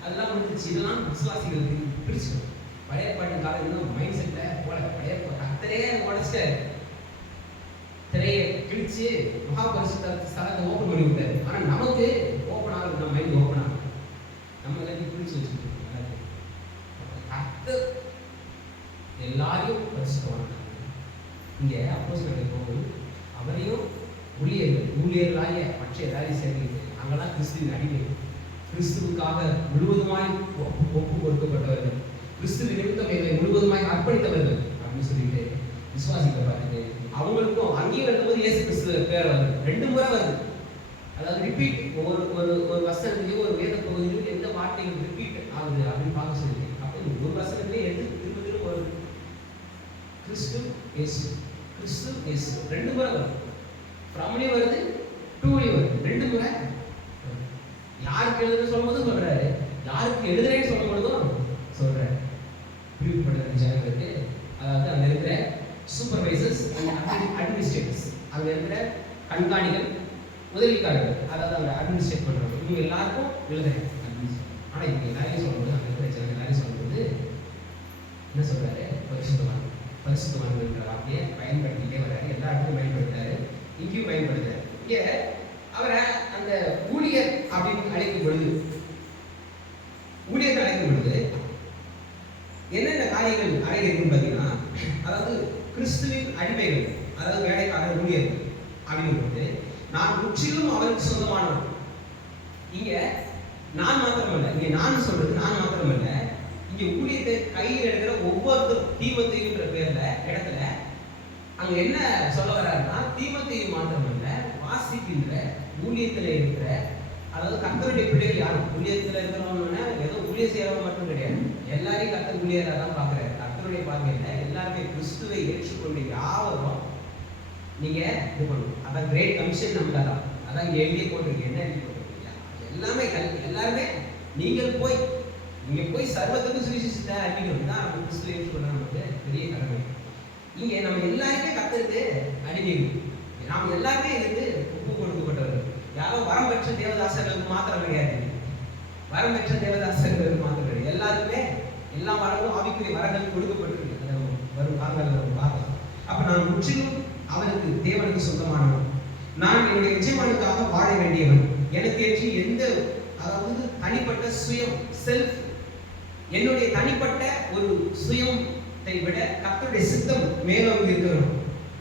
அதெல்லாம் வந்துச்சு. இதெல்லாம் விசுவாசிகளுக்கு பிடிச்சிடும். பழைய பாட்டு காலம் இன்னும் மைண்ட் செட்ல போல பழைய கர்த்தரே உடச்சிட்டாரு, திரையை கிழிச்சு மகாபரிசுத்த ஸ்தலத்தை ஓப்பன் பண்ணி விட்டாரு. ஆனா நமக்கு ஓப்பன் ஆகுது, நம்ம மைண்ட் ஓப்பன் ஆகுது, நம்ம எல்லாத்தையும் பிடிச்சு வச்சுக்கிட்டு கர்த்தர் எல்லாரையும் பரிசுத்தவான். இங்க அப்போஸ்தலர்கள் போகுது, அவரையும் ஊழியர்களாகிய மற்ற எல்லாரையும் சேர்ந்து அங்கெல்லாம் கிறிஸ்துவின் அடிமை, கிறிஸ்துவுக்காக முழுவதுமாய் ஒப்பு கொடுக்கப்பட்டவர்கள், கிறிஸ்துவின் நிமித்தம் முழுவதுமாய் அர்ப்பணித்தவர்கள் அப்படின்னு சொல்லிட்டு விசுவாசிகளை பார்த்துட்டு அவங்களுக்கும் அங்கேயும் வரும்போது இயேசு கிறிஸ்துவ பேர் வருது, 2 முறை வருது. அதாவது ரிப்பீட், ஒரு வசனத்திலேயோ ஒரு வேத பகுதியிலும் எந்த வார்த்தைகள் ரிப்பீட் ஆகுது அப்படின்னு பார்க்க சொல்லி, அப்போ ஒரு வசனத்திலே திரும்ப திரும்ப வருது, கிறிஸ்து இயேசு, கிறிஸ்து இயேசு 2 முறை வருது. ஃப்ரம்லயே வருது, டூலயே வருது, 2 முறை. யாருக்கு எழுதுன்னு சொல்லும்போதும் சொல்றாரு, யாருக்கு எழுதுறேன்னு சொல்லும் பொழுதும் சொல்றாரு. பிரிவுபடுற ஜனங்களுக்கு, அதாவது அங்க இருக்கிற சூப்பர்வைசர்ஸ் அண்ட் அட்மினிஸ்ட்ரேட்டர்ஸ், அங்க இருக்கிற கண்காணிகள், உதவிக்காரர்கள், அதாவது அங்க அட்மினிஸ்ட்ரேட் பண்றவங்க, இவங்க எல்லாருக்கும் எழுதுறேன். ஆனா இவங்க எல்லாரையும் பரிசுத்தவான்கள்ன்ற வார்த்தையை பயன்படுத்திட்டே வர்றாரு. எல்லா இடத்துலையும் பயன்படுத்துறாரு, இங்கேயும் பயன்படுத்துறாரு. இங்கே அவரை அந்த ஊழியர் அப்படின்னு அழைக்கும் பொழுது, ஊழியர் அழைக்கும் பொழுது என்னென்ன காரியங்கள் அடங்கியிருக்குன்னு பார்த்தீங்கன்னா, அதாவது கிறிஸ்துவின் அடிமைகள், அதாவது வேலைக்காரர் ஊழியர்கள் அப்படின்னு பொழுது, நான் முற்றிலும் அவருக்கு சொந்தமானவன். இங்க நான் மாத்திரமல்ல, இங்க நான் சொல்றது நான் மாத்திரமல்ல, இங்க ஊழியத்தை கையில் எடுக்கிற ஒவ்வொருத்தரும் தீமோத்தேயுன்ற பேர்ல இடத்துல அங்க என்ன சொல்ல வர்றாருன்னா, தீமோத்தேயு மாத்திரமல்ல, வாசிக்கின்ற ஊழியத்துல இருக்கிற, அதாவது கர்த்தருடைய பிள்ளைகள் யாரும் ஊழியத்துல இருக்கிறவங்க ஏதோ ஊழிய செய்யறவங்க மட்டும் கிடையாது, எல்லாரையும் கர்த்தர் ஊழியராக தான் பார்க்கிறாரு. கர்த்தருடைய பார்வையில எல்லாருமே கிறிஸ்துவை ஏற்றுக்கொண்டு யாவரும் நீங்க இது பண்ணணும். அதான் கிரேட் கமிஷன் நமக்கு அதான் அதான் இங்க எழுதிய போட்டிருக்கு. என்ன எழுதி போட்டிருக்கீங்க? எல்லாமே எல்லாருமே நீங்கள் போய் சர்வத்துக்கும் சுவிசேஷத்தை அறிவிக்கணும் தான் நம்ம கிறிஸ்துவை ஏற்றுக்கொள்ள நமக்கு பெரிய கடமை. இங்க நம்ம எல்லாருமே கர்த்தருக்கு அடிமைகள், நாம் எல்லாருமே இருந்து ஒப்பு கொடுக்கப்பட்டவர்கள். யாரும் வரம் பெற்ற தேவதாசர்களுக்கு மாத்திரம் கிடையாது, வரம் பெற்ற தேவதாசர்களுக்கு மாத்திரம் கிடையாது, எல்லாருமே எல்லா வரங்களும் ஆவிக்குரிய வரங்கள் கொடுக்கப்பட்டிருக்கு. வரும் காலங்களில் நம்ம பார்க்கலாம். அப்ப நான் முற்றிலும் அவருக்கு தேவனுக்கு சொந்தமானவன், நான் என்னுடைய எஜமானுக்காக வாழ வேண்டியவன், எனக்கு என்று எந்த, அதாவது தனிப்பட்ட சுயம், செல்ஃப், என்னுடைய தனிப்பட்ட ஒரு சுயத்தை விட கர்த்தருடைய சித்தம் மேலோங்கி இருக்கணும்.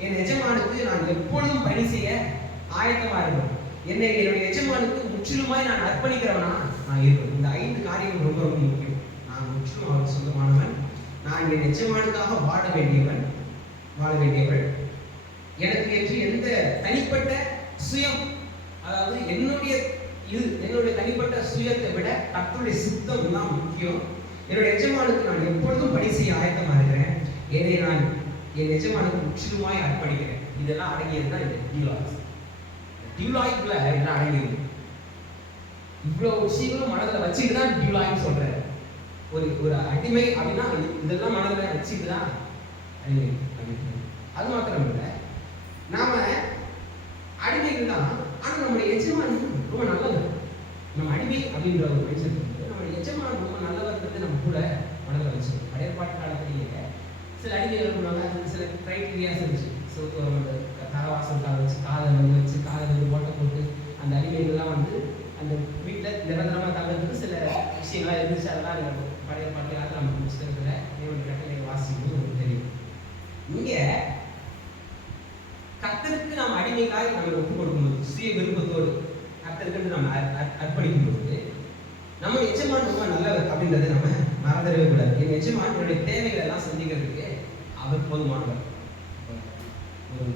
என் எஜமானுக்கு நான் எப்பொழுதும் பணி செய்ய ஆயத்தமா இருக்கணும். என்னுடைய எஜமானுக்கு முற்றிலுமாய் நான் அர்ப்பணிக்கிறவனா நான் இருக்கணும். இந்த 5 காரியங்கள் ரொம்ப ரொம்ப முக்கியம். நான் முற்றிலும் அவருக்கு சொந்தமானவன், நான் என் எஜமானுக்காக வாழ வேண்டியவள், எனக்கு என்று எந்த தனிப்பட்ட சுயம், அதாவது என்னுடைய தனிப்பட்ட சுயத்தை விட கர்த்தருடைய சித்தம் தான் முக்கியம். என்னுடைய எஜமானுக்கு நான் எப்பொழுதும் பணி செய்ய ஆயத்தமா இருக்கிறேன், என்னை நான் என் எஜமானுக்கு முற்றிலுமாய் அர்ப்பணிக்கிறேன். இதெல்லாம் அடங்கியது தான் இந்த டியூலாய்க்குள்ள எல்லாம் அடங்கியது. இவ்வளவு விஷயங்களும் மனதில் வச்சுட்டு தான் டியூலாய்ன்னு சொல்றேன். ஒரு அடிமை அப்படின்னா இதெல்லாம் மனதில் வச்சுட்டு தான் அடிமை. அது மாத்திரம் இல்லை, நாம அடிமைகள் தான், ஆனால் நம்முடைய எஜமான் ரொம்ப நல்லவர். நம்ம அடிமை அப்படின்ற ஒரு மைண்ட் நம்முடைய எஜமான் ரொம்ப நல்லவர்ன்றது நம்ம கூட மனதில் வச்சு. பழையற்பாட்டு காலத்திலேயே சில அடிமைகள் பண்ணுவாங்க, சில கிரைட்டீரியாஸ் இருந்துச்சு. ஸோ தரவாசல் வச்சு காலை வச்சு காலை ஓட்ட போட்டு அந்த அடிமைகள்லாம் அந்த வீட்டில் நிரந்தரமாக தங்கிறதுக்கு சில விஷயங்கள்லாம் இருந்துச்சு. அதெல்லாம் பழைய பாட்டியாக நம்ம புத்தகத்தில் தேவனுடைய கட்டளை வாசிக்கும் உங்களுக்கு தெரியும். இங்கே கர்த்தருக்கு நாம் அடிமைகளாய் நம்ம ஒப்பு கொடுக்கும்போது, சுய விருப்பத்தோடு கர்த்தருக்கு நம்ம அர்ப்பணிக்கும் பொழுது, நம்ம எஜமான் ரொம்ப நல்லவர் அப்படின்றத நம்ம மறந்துடவே கூடாது. என் எஜமான் என்னுடைய தேவைகளை எல்லாம் சந்திக்கிறதுக்கு அவர் போதுமானவர். ஒரு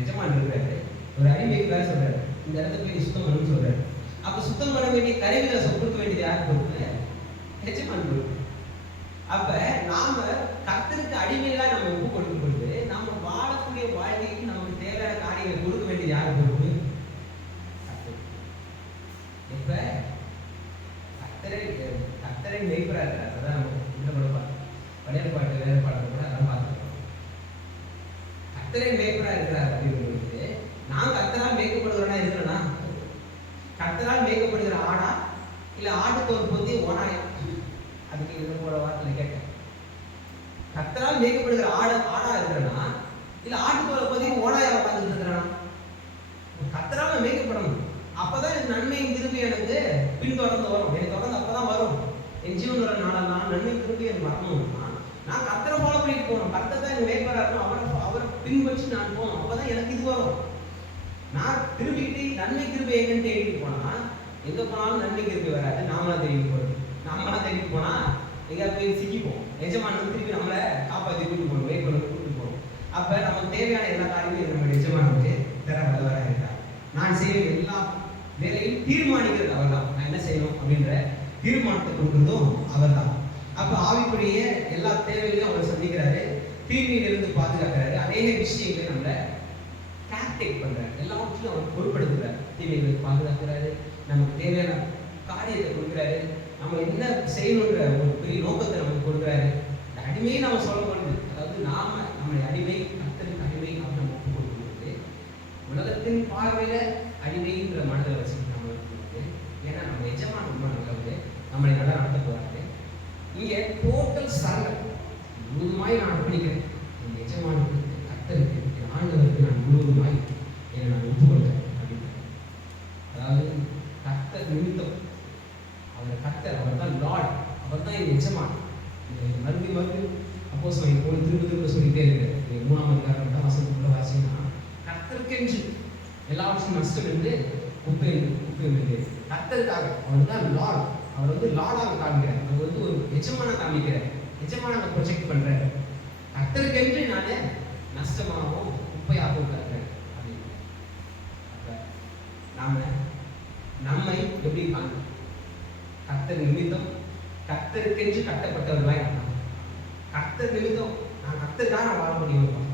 எஜமான் இருக்கிறாரு, ஒரு அடிமைக்கு வேலை சொல்றாரு, இந்த இடத்துல போய் சுத்தம் பண்ணணும்னு சொல்றாரு. அப்ப சுத்தம் பண்ண வேண்டிய கருவிகளை கொடுக்க வேண்டியது யார் பொறுப்பு? எஜமான் பொறுப்பு. அப்ப நாம கர்த்தருக்கு அடிமைகளா நம்ம ஒப்பு கொடுக்கும் பொழுது, நாம வாழக்கூடிய வாழ்க்கைக்கு நமக்கு தேவையான காரியங்களை கொடுக்க வேண்டியது யார் பொறுப்பு? இப்ப கர்த்தரை மெய்ப்பரா இருக்கிறார். அதான் நம்ம இந்த பழையற்பாட்டு வேற பாடத்தை கூட அதான் பார்த்துருக்கோம். கர்த்தரை மெய்ப்பரா இருக்கிறார் அப்படின்னு பொழுது, நான் கர்த்தரால் மேய்க்கப்படுகிறவனா இருக்கிறேன்னா, கர்த்தரால் மேய்க்கப்படுகிற ஆடா இல்ல ஆட்டுக்கு ஒரு பொத்தி ஓனாயா? அதுக்கு இதை போற வார்த்தையில கேட்டேன். கர்த்தரால் மேய்க்கப்படுகிற ஆடா இருக்கிறனா இல்ல ஆட்டுக்கு பொத்தி ஓனாயா உட்கார்ந்துட்டு இருக்கிறனா? கர்த்தரால் மேய்க்கப்படணும். அப்பதான் எனக்கு நன்மையும் திரும்பி எனக்கு பின்தொடர்ந்து வரும். எனக்கு தொடர்ந்து அப்பதான் வரும். என் ஜீவன் வர நாளெல்லாம் நன்மை திரும்பி எனக்கு வரணும்னா நான் கர்த்தரை ஃபாலோ பண்ணிட்டு போகணும். கர்த்தர் தான் எனக்கு மேய்ப்பரா இருக்கணும். அவரை பின்பற்றி நான் போகணும். அப்பதான் எனக்கு இது வரும். நான் திரும்பிக்கிட்டு நன்மை திரும்பி எங்கன்னு தேடிட்டு போனா எங்க போனாலும் நன்மை திரும்பி வராது. நாமளா தேடிட்டு போறது. நாமளா தேடிட்டு போனா எங்கேயாவது போய் சிக்கிப்போம். எஜமான் திருப்பி நம்மளை காப்பாற்றி கூட்டு போகணும், வெயிட் பண்ணி கூட்டு போகணும். அப்ப நமக்கு தேவையான எல்லா காரியங்களும் நம்மளுடைய எஜமானுக்கு தர வல்லவராக இருக்கிறார். நான் செய்ய எல்லா வேலையும் தீர்மானிக்கிறது அவர் தான். நான் என்ன செய்யணும் அப்படின்ற தீர்மானத்தை கொடுக்கிறதும் அவர் தான். அப்ப ஆவிக்குரிய எல்லா தேவைகளையும் அவர் சந்திக்கிறாரு, தீமையிலிருந்து பாதுகாக்கிறாரு, அநேக விஷயங்களை நம்மளை கேர்டேக் பண்றாரு, எல்லாவற்றையும் அவர் பொறுப்படுத்துறாரு, தீமைகளை பாதுகாக்கிறாரு, நமக்கு தேவையான காரியத்தை கொடுக்குறாரு, நம்ம என்ன செய்யணுன்ற ஒரு பெரிய நோக்கத்தை நமக்கு கொடுக்குறாரு. இந்த அடிமையை நாம சொல்ல போறது, அதாவது நாம நம்முடைய அடிமை கர்த்தருக்கு அடிமை அப்படின்னு நம்ம ஒப்பு கொடுக்கும்போது, உலகத்தின் பார்வையில அடிமைன்ற மனதில் வச்சுக்கிட்டு நம்ம இருக்கும்போது, ஏன்னா நம்ம எஜமான் ரொம்ப நல்லது, நம்மளை நல்லா நடத்த போறாரு. இங்கே டோட்டல் சரண்டர், முழுதுமாய் நான் அர்ப்பணிக்கிறேன், என் எஜமானுக்கு, கர்த்தருக்கு, என் ஆண்டவருக்கு நான் முழுவதுமாய் என்னை நான் ஒப்புக்கொள்கிறேன் அப்படின்னு. அதாவது கர்த்தர் நிமித்தம், அவர் கர்த்தர், அவர் தான் லார்ட், அவர் தான் என் எஜமான். மறுபடியும் அப்போஸ்தலன் போல திரும்ப திரும்ப சொல்லிட்டே இருக்கிறார். 3ஆம் அதிகாரம் 2ஆம் வசனத்துக்குள்ள வாசிங்கன்னா, கர்த்தருக்கென்று எல்லாவற்றையும் நஷ்டம் என்று குப்பை என்று கர்த்தருக்காக, அவர் தான் லார்ட், அவர் வந்து லார்டாக காமிக்கிறார், அவர் வந்து ஒரு எஜமான காமிக்கிறார், எஜமான ப்ரொஜெக்ட் பண்றார். கர்த்தருக்கென்று நானே நஷ்டமாகவும் குப்பையாகவும் இருக்கிறேன் அப்படின்னு. அப்ப நம்மை எப்படி காணும்? கர்த்தர் நிமித்தம், கர்த்தருக்கென்று கட்டப்பட்டவர்களாய் நான், கர்த்தர் நிமித்தம் நான் கர்த்தருக்காக நான் வாழ முடியும்.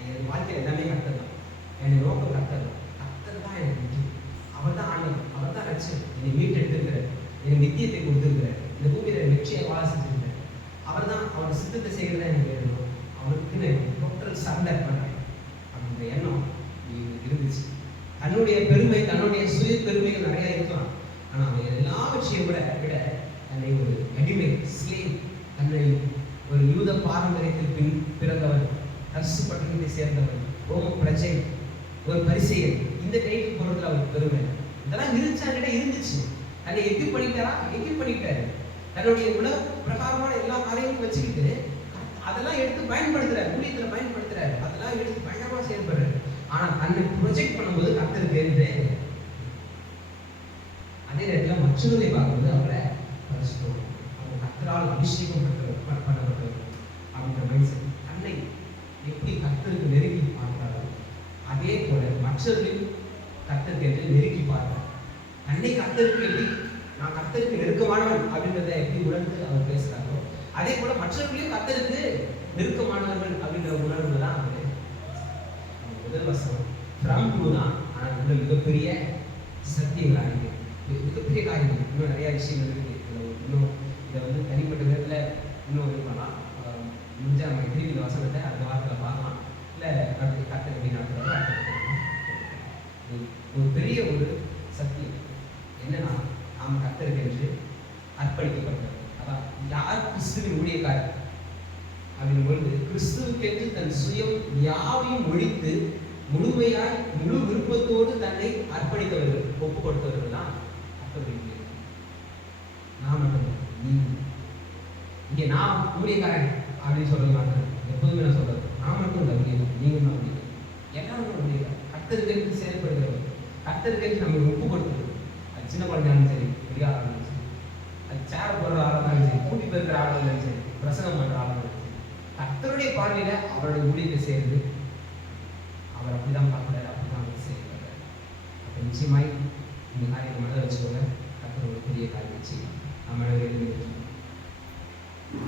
என் வாழ்க்கையில் எல்லாமே கர்த்தர் தான், என்னுடைய நோக்கம் கர்த்தர் தான், கர்த்தர் தான் எனக்கு முக்கியம். அவர் தான் ஆண்டவர், அவர் தான் ரட்சகர், என்னை மீட்டெடுத்திருக்கிறார், எனக்கு நித்தியத்தை கொடுத்திருக்கிறார், இந்த பூமியில வெற்றியை வாழ செஞ்சிருக்கிறார். அவர் தான் அவரோட சித்தத்தை செய்கிறதா எனக்கு வேணும், அவருக்கு டோட்டல் சரண்டர் பண்றேன் அப்படின்ற எண்ணம் இருந்துச்சு. தன்னுடைய பெருமை, தன்னுடைய சுய பெருமைகள் நிறைய இருக்கலாம். ஆனா அவன் எல்லாவற்றையும் விட தன்னை ஒரு அடிமை, ஸ்லேவ், தன்னை ஒரு யூத பாரம்பரியத்தில் பிறந்தவன், தர்சு பட்டணத்தை சேர்ந்தவன், ரோம பிரஜை, ஒரு பரிசேயன், இந்த டைட்டில் போறதுல அவருக்கு பெருமை. இதெல்லாம் இருந்துச்சு. அதை எக்யூப் பண்ணிட்டாரு. தன்னுடைய உலக பிரகாரமான எல்லா காரியங்களும் வச்சுக்கிட்டு அதெல்லாம் எடுத்து பயன்படுத்துறாரு, ஊழியத்துல பயன்படுத்துறாரு, அதெல்லாம் எடுத்து பயங்கரமா செயல்படுறாரு. ஆனா தன்னை ப்ரொஜெக்ட் பண்ணும்போது கர்த்தருக்கு என்று, அதே நேரத்தில் மற்றவர்களை பார்க்கும்போது அவரை பரிசுத்தம், அவங்க கர்த்தரால் அபிஷேகம் பண்ணப்பட்டவர் அப்படின்ற மைண்ட் செட். தன்னை எப்படி கர்த்தருக்கு நெருங்கி பார்க்கிறாரோ அதே போல மற்றவர்களையும் கர்த்தருக்கு என்று நெருங்கி பார்க்கிறார். தன்னை கர்த்தருக்கு எப்படி, நான் கர்த்தருக்கு நெருக்கமானவன் அப்படின்றத எப்படி உணர்ந்து அவர் பேசுறாரோ அதே போல மற்றவர்களையும் கர்த்தருக்கு நெருக்கமானவர்கள் அப்படின்ற உணர்வு தான் அவரு. முதல் வசனம் ஃப்ரம் டு தான், ஆனால் உள்ள மிகப்பெரிய சத்தியங்கள் அடங்கி, மிகப்பெரிய காரியங்கள், இன்னும் நிறைய விஷயங்கள் இருக்கு. இன்னும் இதை வந்து தனிப்பட்ட விதத்துல இன்னும் இது பண்ணலாம். முடிஞ்சா நம்ம திரும்பி இந்த வசனத்தை அடுத்த வாரத்தில் பார்க்கலாம். இல்லை அடுத்து கர்த்தர் எப்படி நடத்துறாரோ ஒரு பெரிய ஒரு சத்தியம் என்னன்னா, நாம் கர்த்தருக்கு என்று அர்ப்பணிக்கப்பட்டவர். அதான் யார் கிறிஸ்துவின் ஊழியக்காரர் அப்படின் பொழுது, கிறிஸ்துவுக்கென்று தன் சுயம் யாவையும் ஒழித்து முழுமையாய் முழு விருப்பத்தோடு தன்னை அர்ப்பணித்தவர்கள், ஒப்பு கொடுத்தவர்கள் தான் கர்த்தருடைய. நான் மட்டும் இங்கே நான் ஊழியக்காரன் அப்படின்னு சொல்ல மாட்டேன். எப்போதுமே நான் சொல்றது, நான் மட்டும் இல்லை ஊழியர், நீங்கள் தான் ஊழியர், எல்லாரும் ஊழியர். கர்த்தருக்கு செயல்படுகிறவர், கர்த்தருக்கு நம்ம ஒப்பு கொடுத்துருவோம். அது சின்ன குழந்தையாலும் சரி, பெரிய ஆளாக இருந்தாலும் சரி, அது சேர போடுற ஆளாக இருந்தாலும் சரி, கூட்டி பெருக்கிற ஆளாக இருந்தாலும் சரி, பிரசங்கம் பண்ணுற ஆளாக இருந்தாலும் சரி, கர்த்தருடைய பார்வையில அவருடைய ஊழியத்தை செய்யறது, அவர் அப்படிதான் பார்க்கிறார், அப்படிதான் செயல்படுறார். அப்போ நிச்சயமாய் இந்த காரியத்தை மனதில் வச்சுக்கோங்க. கர்த்தர் ஒரு பெரிய காரியத்தை செய்யும். நம்ம